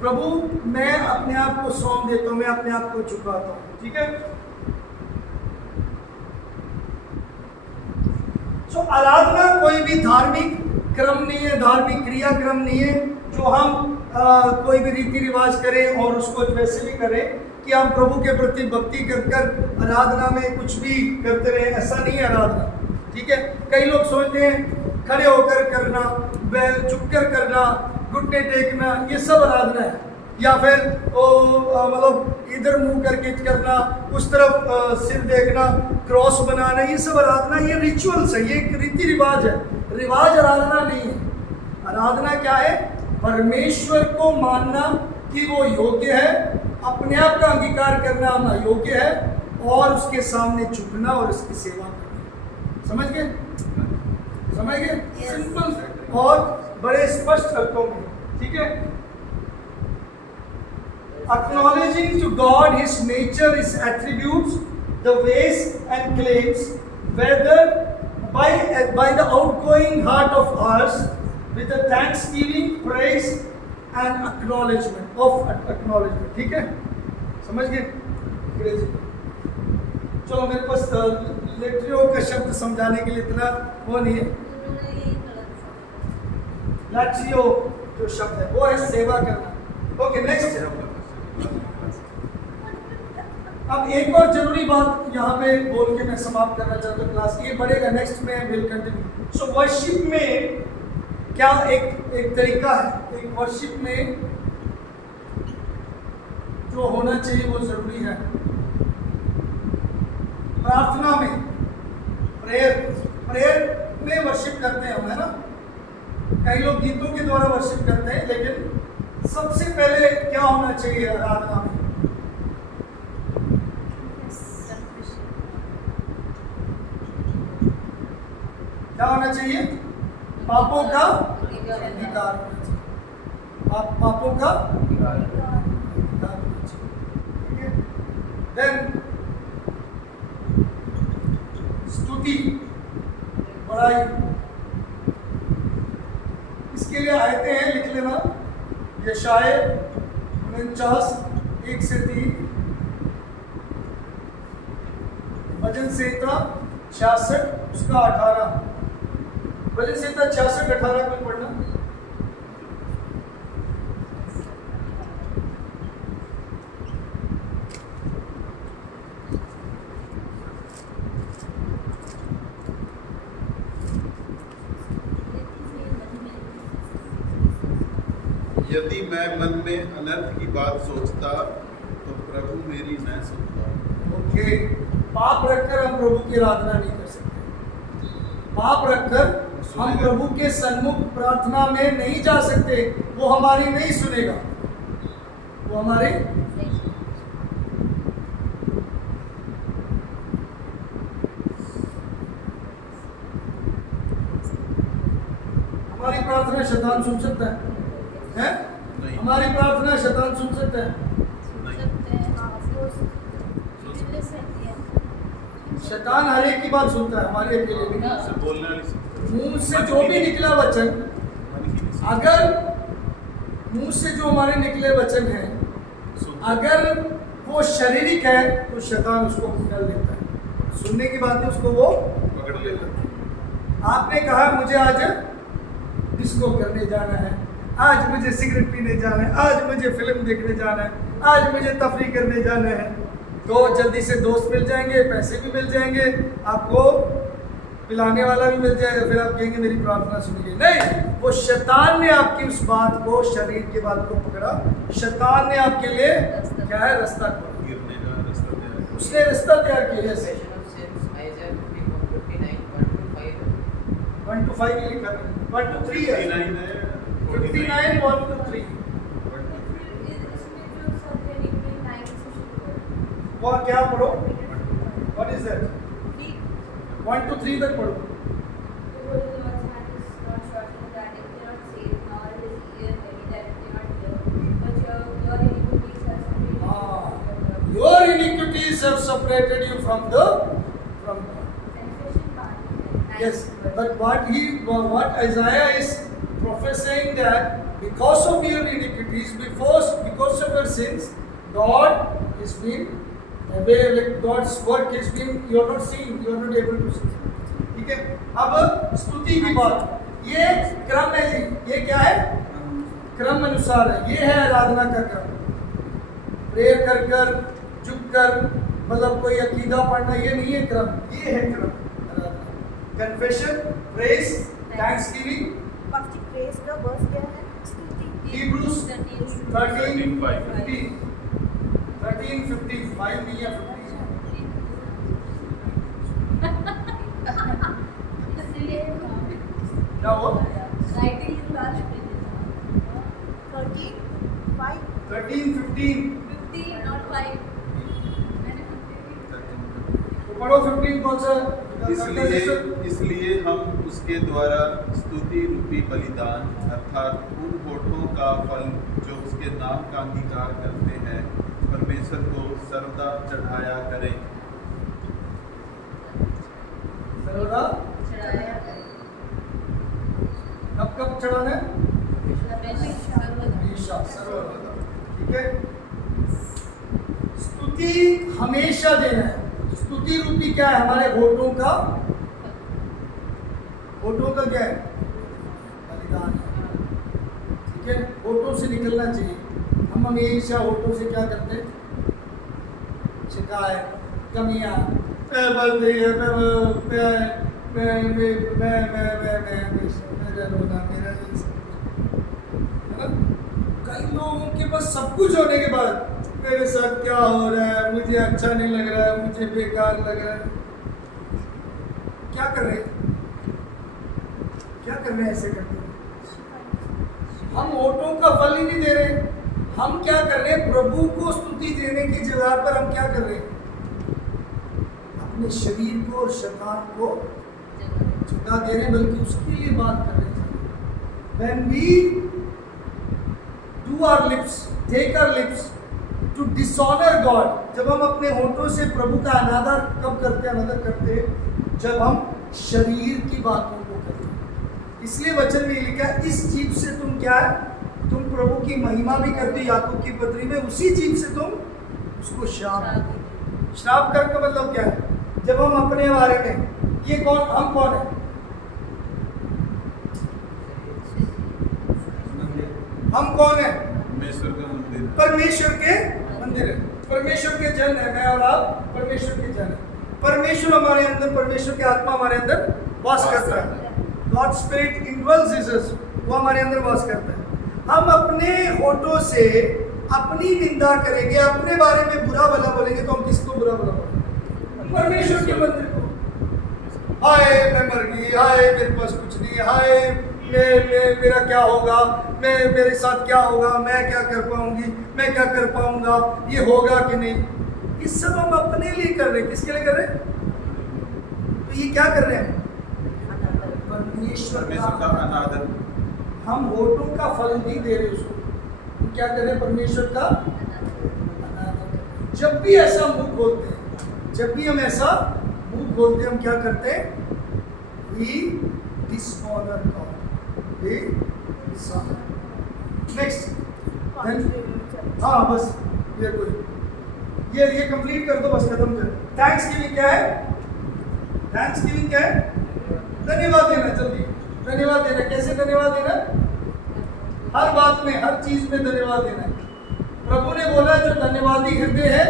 प्रभु मैं अपने आप को सौंप देता हूँ, मैं अपने आप को झुकाता हूँ। ठीक है। सो आराधना कोई भी धार्मिक क्रम नहीं है, धार्मिक क्रियाक्रम नहीं है जो हम कोई भी रीति रिवाज करें और उसको वैसे भी करें कि हम प्रभु के प्रति भक्ति कर कर आराधना में कुछ भी करते रहे। ऐसा नहीं है आराधना। ठीक है। कई लोग सोचते हैं खड़े होकर करना, झुककर करना, घुटने टेकना, ये सब आराधना है। या फिर मतलब इधर मुंह करके करना, उस तरफ सिर देखना, क्रॉस बनाना, ये सब आराधना, ये रिचुअल्स है, ये एक रीति रिवाज है। रिवाज आराधना नहीं है। आराधना क्या है? परमेश्वर को मानना कि वो योग्य है, अपने आप का अंगीकार करना योग्य है और उसके सामने झुकना और उसकी सेवा करना। समझ गए? समझ गए? सिंपल और बड़े स्पष्ट अर्थों में। ठीक है। Acknowledging to God His nature, His attributes, the ways and claims, whether by the outgoing heart of ours, with the thanksgiving, praise and acknowledgement of acknowledgement. ठीक है? समझ गए? चलो मेरे पास लेट्रियो का शब्द समझाने के लिए इतना वो नहीं है। लैट्रियो जो शब्द है वो है सेवा करना। Okay, next. अब एक और जरूरी बात यहाँ पे बोल के मैं समाप्त करना चाहता हूँ क्लास। ये बढ़ेगा नेक्स्ट में, विल कंटिन्यू। सो वर्शिप में क्या एक तरीका है। एक वर्शिप में जो होना चाहिए वो जरूरी है। प्रार्थना में, प्रेयर में वर्शिप करते हैं हम, है ना। कई लोग गीतों के द्वारा वर्शिप करते हैं, लेकिन सबसे पहले क्या होना चाहिए आराधना में? क्या होना चाहिए? पापों का अधिकार होना चाहिए। पापों का अधिकार होना चाहिए। देन स्तुति, बड़ाई, इसके लिए आयते हैं, लिख लेना। यशाया 49 1 से 3, भजन संहिता 66 उसका 18, भजन संहिता 66 18 को पढ़ना। यदि मैं मन में अनर्थ की बात सोचता तो प्रभु मेरी न सुनता। ओके, पाप रखकर हम प्रभु की आराधना नहीं कर सकते। पाप रखकर हम प्रभु के सन्मुख प्रार्थना में नहीं जा सकते। वो हमारी नहीं सुनेगा, वो हमारे हमारी प्रार्थना शैतान सुन सकता है, हैं? हमारी प्रार्थना शैतान सुन सकता है। शैतान हर एक की बात सुनता है, हमारे अकेले भी नहीं। बोलने वाली मुंह से जो भी निकला वचन, अगर मुंह से जो हमारे निकले वचन हैं, अगर वो शारीरिक है तो शैतान उसको पकड़ लेता है। सुनने की बात है, उसको वो पकड़ लेता है। आपने कहा मुझे आज डिस्को करने जाना है, आज मुझे सिगरेट पीने जाना है, आज मुझे फिल्म देखने जाना है, आज मुझे तफरी करने जाना है, तो जल्दी से दोस्त मिल जाएंगे, पैसे भी मिल जाएंगे, आपको पिलाने वाला भी मिल जाएगा, फिर आप कहेंगे मेरी प्रार्थना सुनी गई। नहीं, वो शैतान ने आपकी उस बात को, शरीर की बात को पकड़ा। शैतान ने आपके लिए क्या है? रास्ता खोला, गिरने का रास्ता तैयार। उसने रास्ता तैयार किया। जैसे 1 to 5 ही लिखा है, 1 to 3 है, 59 1 to 3। वो क्या पढ़ो? What is that? 1 to 3 तक पढ़ो. Behold, the Lord's hand is not shortened that it cannot save, nor his ear heavy that it cannot hear. But your iniquities have separated you from Your iniquities have separated you from God. Confession part. Yes, but what Isaiah is prophesying that because of your iniquities, because of your sins, God has been away, like God's work has been, you are not seeing, you are not able to see. ठीक है? अब स्तुति की बात, ये क्रम है जी, ये क्या है? क्रम अनुसार है, ये है आराधना का क्रम. प्रेयर कर कर, झुक कर, मतलब कोई अकीदा पढ़ना, ये नहीं है क्रम, ये है क्रम. Confession, praise, thanksgiving. भक्ति प्रेस का वर्स क्या है? स्तुति. Hebrews 13:50. 13:50. 5 नहीं है 50. क्या हुआ? Writing in last 13, 5. 13:15. 50 नॉट 5 मैंने 50 तो पढ़ो 15 कौन सा? इसलिए हम उसके द्वारा स्तुति रूपी बलिदान अर्थात उन होठों का फल जो उसके नाम का अंगीकार करते हैं परमेश्वर को सर्वदा चढ़ाया करें. सर्वदा चढ़ाया कब कब चढ़ाना है? हमेशा सर्वदा. ठीक है? स्तुति हमेशा देना है. स्तुति रूपी क्या है? हमारे होठों का क्या है? बलिदान है. ठीक है? होठों से निकलना चाहिए. हम हमेशा होठों से क्या करते हैं? शिकायत, कमियां, कई लोगों के पास सब कुछ होने के बाद मेरे साथ क्या हो रहा है, मुझे अच्छा नहीं लग रहा है, मुझे बेकार लग रहा है. क्या कर रहे हैं? क्या कर रहे हैं? ऐसे करते हैं. हम होठों का फल ही नहीं दे रहे. हम क्या कर रहे हैं? प्रभु को स्तुति देने की जगह पर हम क्या कर रहे हैं? अपने शरीर को और शैतान को जगह दे रहे हैं, बल्कि उसके लिए बात कर रहे हैं. When we do our lips, take our lips to dishonor God, जब हम अपने होठों से प्रभु का अनादर कब करते हैं? अनादर करते हैं जब हम शरीर की बातों को करते हैं. इसलिए वचन में लिखा है इस जीभ से तुम क्या है? तुम प्रभु की महिमा भी करते हो. याकूब की पत्री में उसी जीभ से तुम उसको श्राप देते हो. श्राप करने का मतलब क्या है? जब हम अपने बारे में, ये कौन, हम कौन है? हम कौन है? परमेश्वर का मंदिर. परमेश्वर के मंदिर है. परमेश्वर के जन है. मैं और आप परमेश्वर के जन है. परमेश्वर हमारे अंदर, परमेश्वर की आत्मा हमारे अंदर वास करता है. गॉड स्पिरिट इनडवेल्स इन अस, वो हमारे अंदर वास करता है. हम अपने होठों से अपनी निंदा करेंगे, अपने बारे में बुरा भला बोलेंगे, तो हम किसको बुरा भला बोलेंगे? परमेश्वर के मंदिर को. हाय मैं मर गई, हाय मेरे पास कुछ नहीं, हाय मेरा क्या होगा, मेरे साथ क्या होगा, मैं क्या कर पाऊंगी, मैं क्या कर पाऊंगा, ये होगा कि नहीं. ये सब हम अपने लिए कर रहे हैं. किसके लिए कर रहे हैं? तो ये क्या कर रहे हैं? परमेश्वर का अनादर. हम होठों का फल नहीं दे रहे उसको. हम क्या कर रहे हैं? परमेश्वर का अनादर. जब भी ऐसा मुंह खोलते हैं, जब भी हम ऐसा मुंह खोलते हैं, हम क्या करते हैं? We dishonor God. We dishonor. Next. हाँ बस ये कंप्लीट कर दो, बस खत्म कर. थैंक्स गिविंग क्या है? थैंक्स गिविंग क्या है? धन्यवाद देना. जल्दी धन्यवाद देना. कैसे धन्यवाद देना? हर बात में, हर चीज में धन्यवाद देना. प्रभु ने बोला जो धन्यवादी हृदय है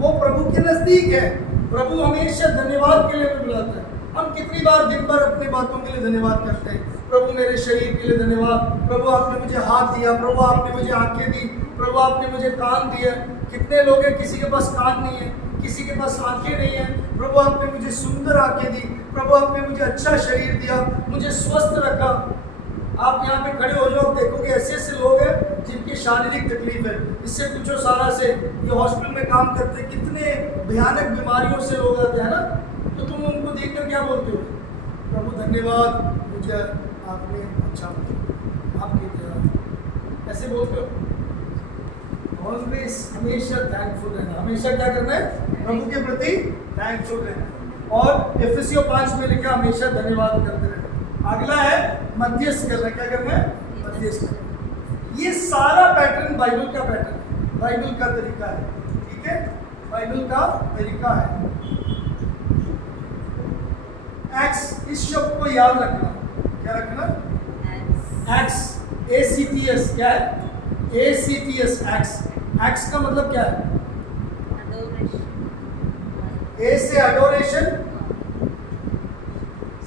वो प्रभु के नजदीक है. प्रभु हमेशा धन्यवाद के लिए बुलाता है. हम कितनी बार दिन भर अपनी बातों के लिए धन्यवाद करते हैं. प्रभु मेरे शरीर के लिए धन्यवाद, प्रभु आपने मुझे हाथ दिया, प्रभु आपने मुझे आंखें दी, प्रभु आपने मुझे कान दिए. कितने लोग हैं किसी के पास कान नहीं है, किसी के पास आंखें नहीं है. प्रभु आपने मुझे सुंदर आंखें दी, प्रभु आपने मुझे अच्छा शरीर दिया, मुझे स्वस्थ रखा. आप यहाँ पे खड़े हो जाओ, देखोगे ऐसे ऐसे लोग हैं जिनकी शारीरिक तकलीफ है। इससे पूछो सारा से, ये हॉस्पिटल में काम करते हैं, कितने भयानक बीमारियों से लोग आते हैं ना, तो तुम उनको देखकर क्या बोलते हो? प्रभु धन्यवाद, मुझे आपने अच्छा बताया, आपकी दया, ऐसे बोलते हो। ऑलवेज हमेशा थैंकफुल रहना, हमेशा क्या करना है? प्रभु के प्रति थैंकफुल रहना। और एफएससी 5 में लिखा हमेशा धन्यवाद करते रहना। अगला है मध्यस्थ करना। क्या करना है? मध्यस्थ करना। ये सारा पैटर्न बाइबल का पैटर्न है, बाइबल का तरीका है, ठीक है, बाइबल का तरीका है। एक्स, इस शब्द को याद रखना। क्या रखना? एक्स, ACTS, क्या है? ACTS, x. एक्स का मतलब क्या है? ए से अडोरेशन,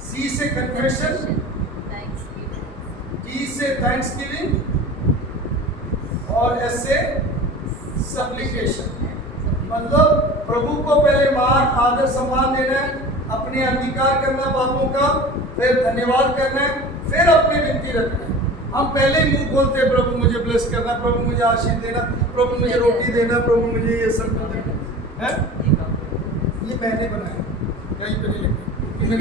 सी से कन्फेशन, टी से थैंक्सगिविंग और एस से सप्लिकेशन। मतलब प्रभु को पहले मान आदर सम्मान देना है, अपने अंगीकार करना पापों का, फिर धन्यवाद करना है, फिर अपनी विनती रखना है। हम पहले ही मुंह खोलते हैं, प्रभु मुझे ब्लेस करना, प्रभु मुझे आशीष देना, प्रभु मुझे रोटी देना, प्रभु मुझे ये सब देना है। ये मैंने बनाया, कहीं पे नहीं लिखा, मैंने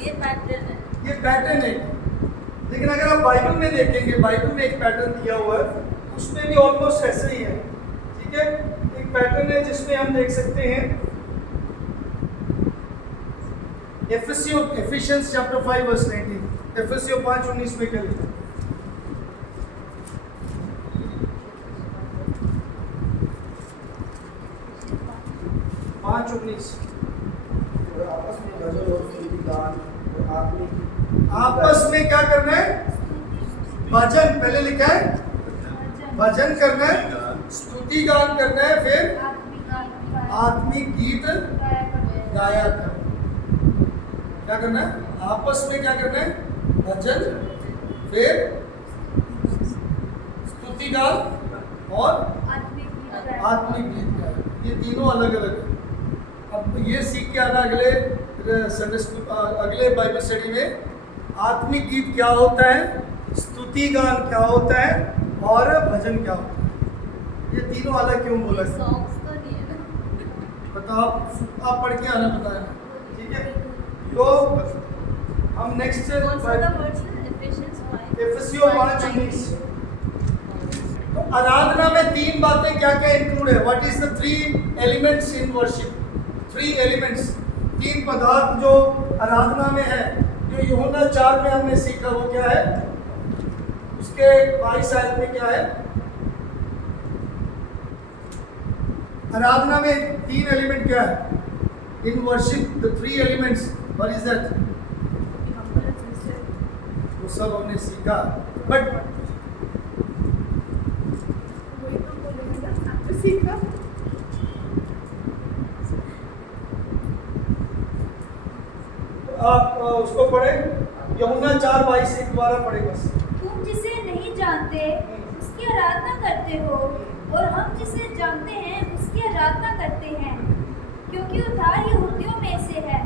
ये पैटर्न है, ये पैटर्न है। लेकिन अगर आप बाइबल में देखेंगे, बाइबल में एक पैटर्न दिया हुआ है, उसमें भी ऑलमोस्ट ऐसे ही है, ठीक है। एक पैटर्न है जिसमें हम देख सकते हैं एफिशिएंस चैप्टर 5 वर्स 19, एफएससी 5:19 में क्या लिखा है? आपस में क्या करना है? भजन, पहले लिखा है भजन करना है, स्तुति गान करना है, फिर आत्मिक गीत गाया करना। क्या करना है? आपस में क्या करना है? भजन, फिर स्तुति गान और आत्मिक गीत गाया। ये तीनों अलग अलग है। अब ये सीख के आना अगले संडे स्कूल, अगले बाइबल स्टडी में, आत्मिक गीत क्या होता है, स्तुति गान क्या होता है और भजन क्या होता है। ये तीनों अलग क्यों बोला है? सॉन्ग्स तो नहीं है ना। बताओ, आप पढ़ के आना बताया, ठीक है। तो हम नेक्स्ट एफएससी 5:19। तो आराधना में 3 बातें क्या क्या इंक्लूड है? What is the 3 elements in worship? 3 elements, 3 पदार्थ जो आराधना में है, जो यूहन्ना 4 में हमने सीखा, वो क्या है? उसके 22 आयत में क्या है? आराधना में 3 एलिमेंट क्या है? इन worship the 3 elements, what is that? वो सब हमने सीखा, बट सीखा। आप उसको पढ़े, यूहन्ना 4:22 एक द्वारा पढ़े बस। तुम जिसे नहीं जानते उसकी आराधना करते हो और हम जिसे जानते हैं उसकी आराधना करते हैं, क्योंकि उद्धार यहूदियों में से है।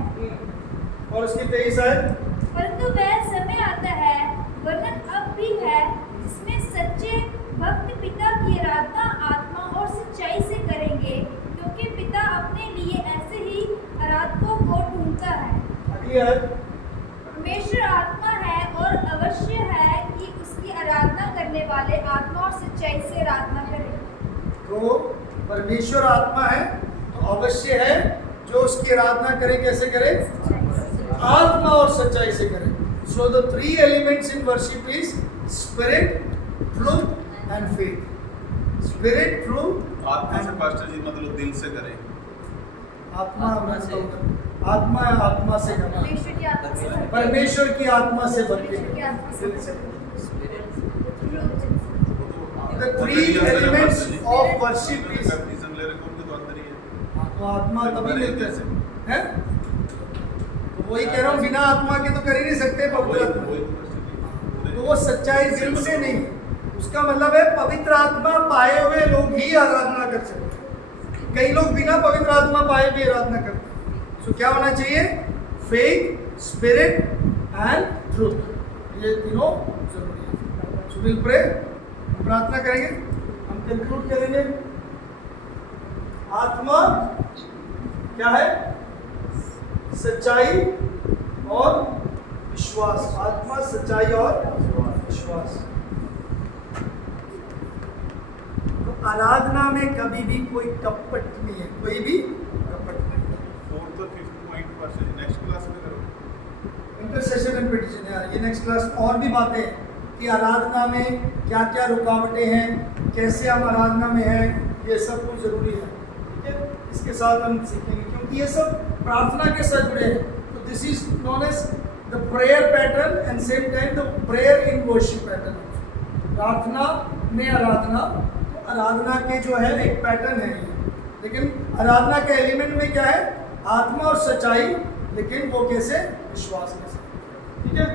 और उसकी 23 आयत, परंतु वह समय आता है, वरन अब भी है, जिसमें सच्चे भक्त पिता की आराधना आत्मा और सच्चाई से करेंगे, क्योंकि पिता अपने लिए ऐसे ही आराधकों को ढूंढता है। अगली आयत, परमेश्वर आत्मा है और अवश्य है कि उसकी आराधना करने वाले आत्मा और सच्चाई से आराधना करें। तो परमेश्वर आत्मा है, तो अवश्य है जो उसकी आराधना करे, कैसे करे? आत्मा और सच्चाई से करे। So the 3 elements in worship is spirit, truth and faith. Spirit, truth, आत्मा से पास्टर जी मतलब दिल से करें। आत्मा आत्मा से करना, परमेश्वर की आत्मा से भर के- परमेश्वर की आत्मा से भर के परमेश्वर की आत्मा से दिल से। Truth. The 3 elements of worship is, baptism ले रहे हैं, उनके तो अंदर ही है। तो आत्मा तभी मिलते हैं, तो वही कह रहा हूँ, बिना आत्मा के तो कर ही नहीं सकते पवित्र आत्मा। तो वो सच्चाई दिल से नहीं, उसका मतलब है पवित्र आत्मा पाए हुए लोग ही आराधना कर सकते हैं। कई लोग बिना पवित्र आत्मा पाए भी आराधना करते हैं। तो क्या होना चाहिए? Faith, spirit and truth. ये तीनों जरूरी है। सो विल प्रे, प्रार्थना करेंगे, हम कंक्लूड करेंगे। आत्मा क्या है? सच्चाई और विश्वास। आत्मा, सच्चाई और विश्वास। तो आराधना में कभी भी कोई कपट नहीं है, कोई भी कपट नहीं है। 4th और 5th पॉइंट पर नेक्स्ट क्लास में करो। इंटरसेशन एंड पिटिशन यार, ये नेक्स्ट क्लास में और भी बातें हैं कि आराधना में क्या क्या रुकावटें हैं, कैसे हम आराधना में हैं, ये सब कुछ जरूरी है। ठीक है, इसके साथ हम सीखेंगे क्योंकि ये सब प्रार्थना के साथ जुड़े हैं। तो this is known as the prayer pattern and same time the prayer in worship pattern. प्रार्थना में आराधना, तो आराधना के जो है एक पैटर्न है ये, लेकिन आराधना के एलिमेंट में क्या है? आत्मा और सच्चाई, लेकिन वो कैसे? विश्वास के साथ। ठीक है।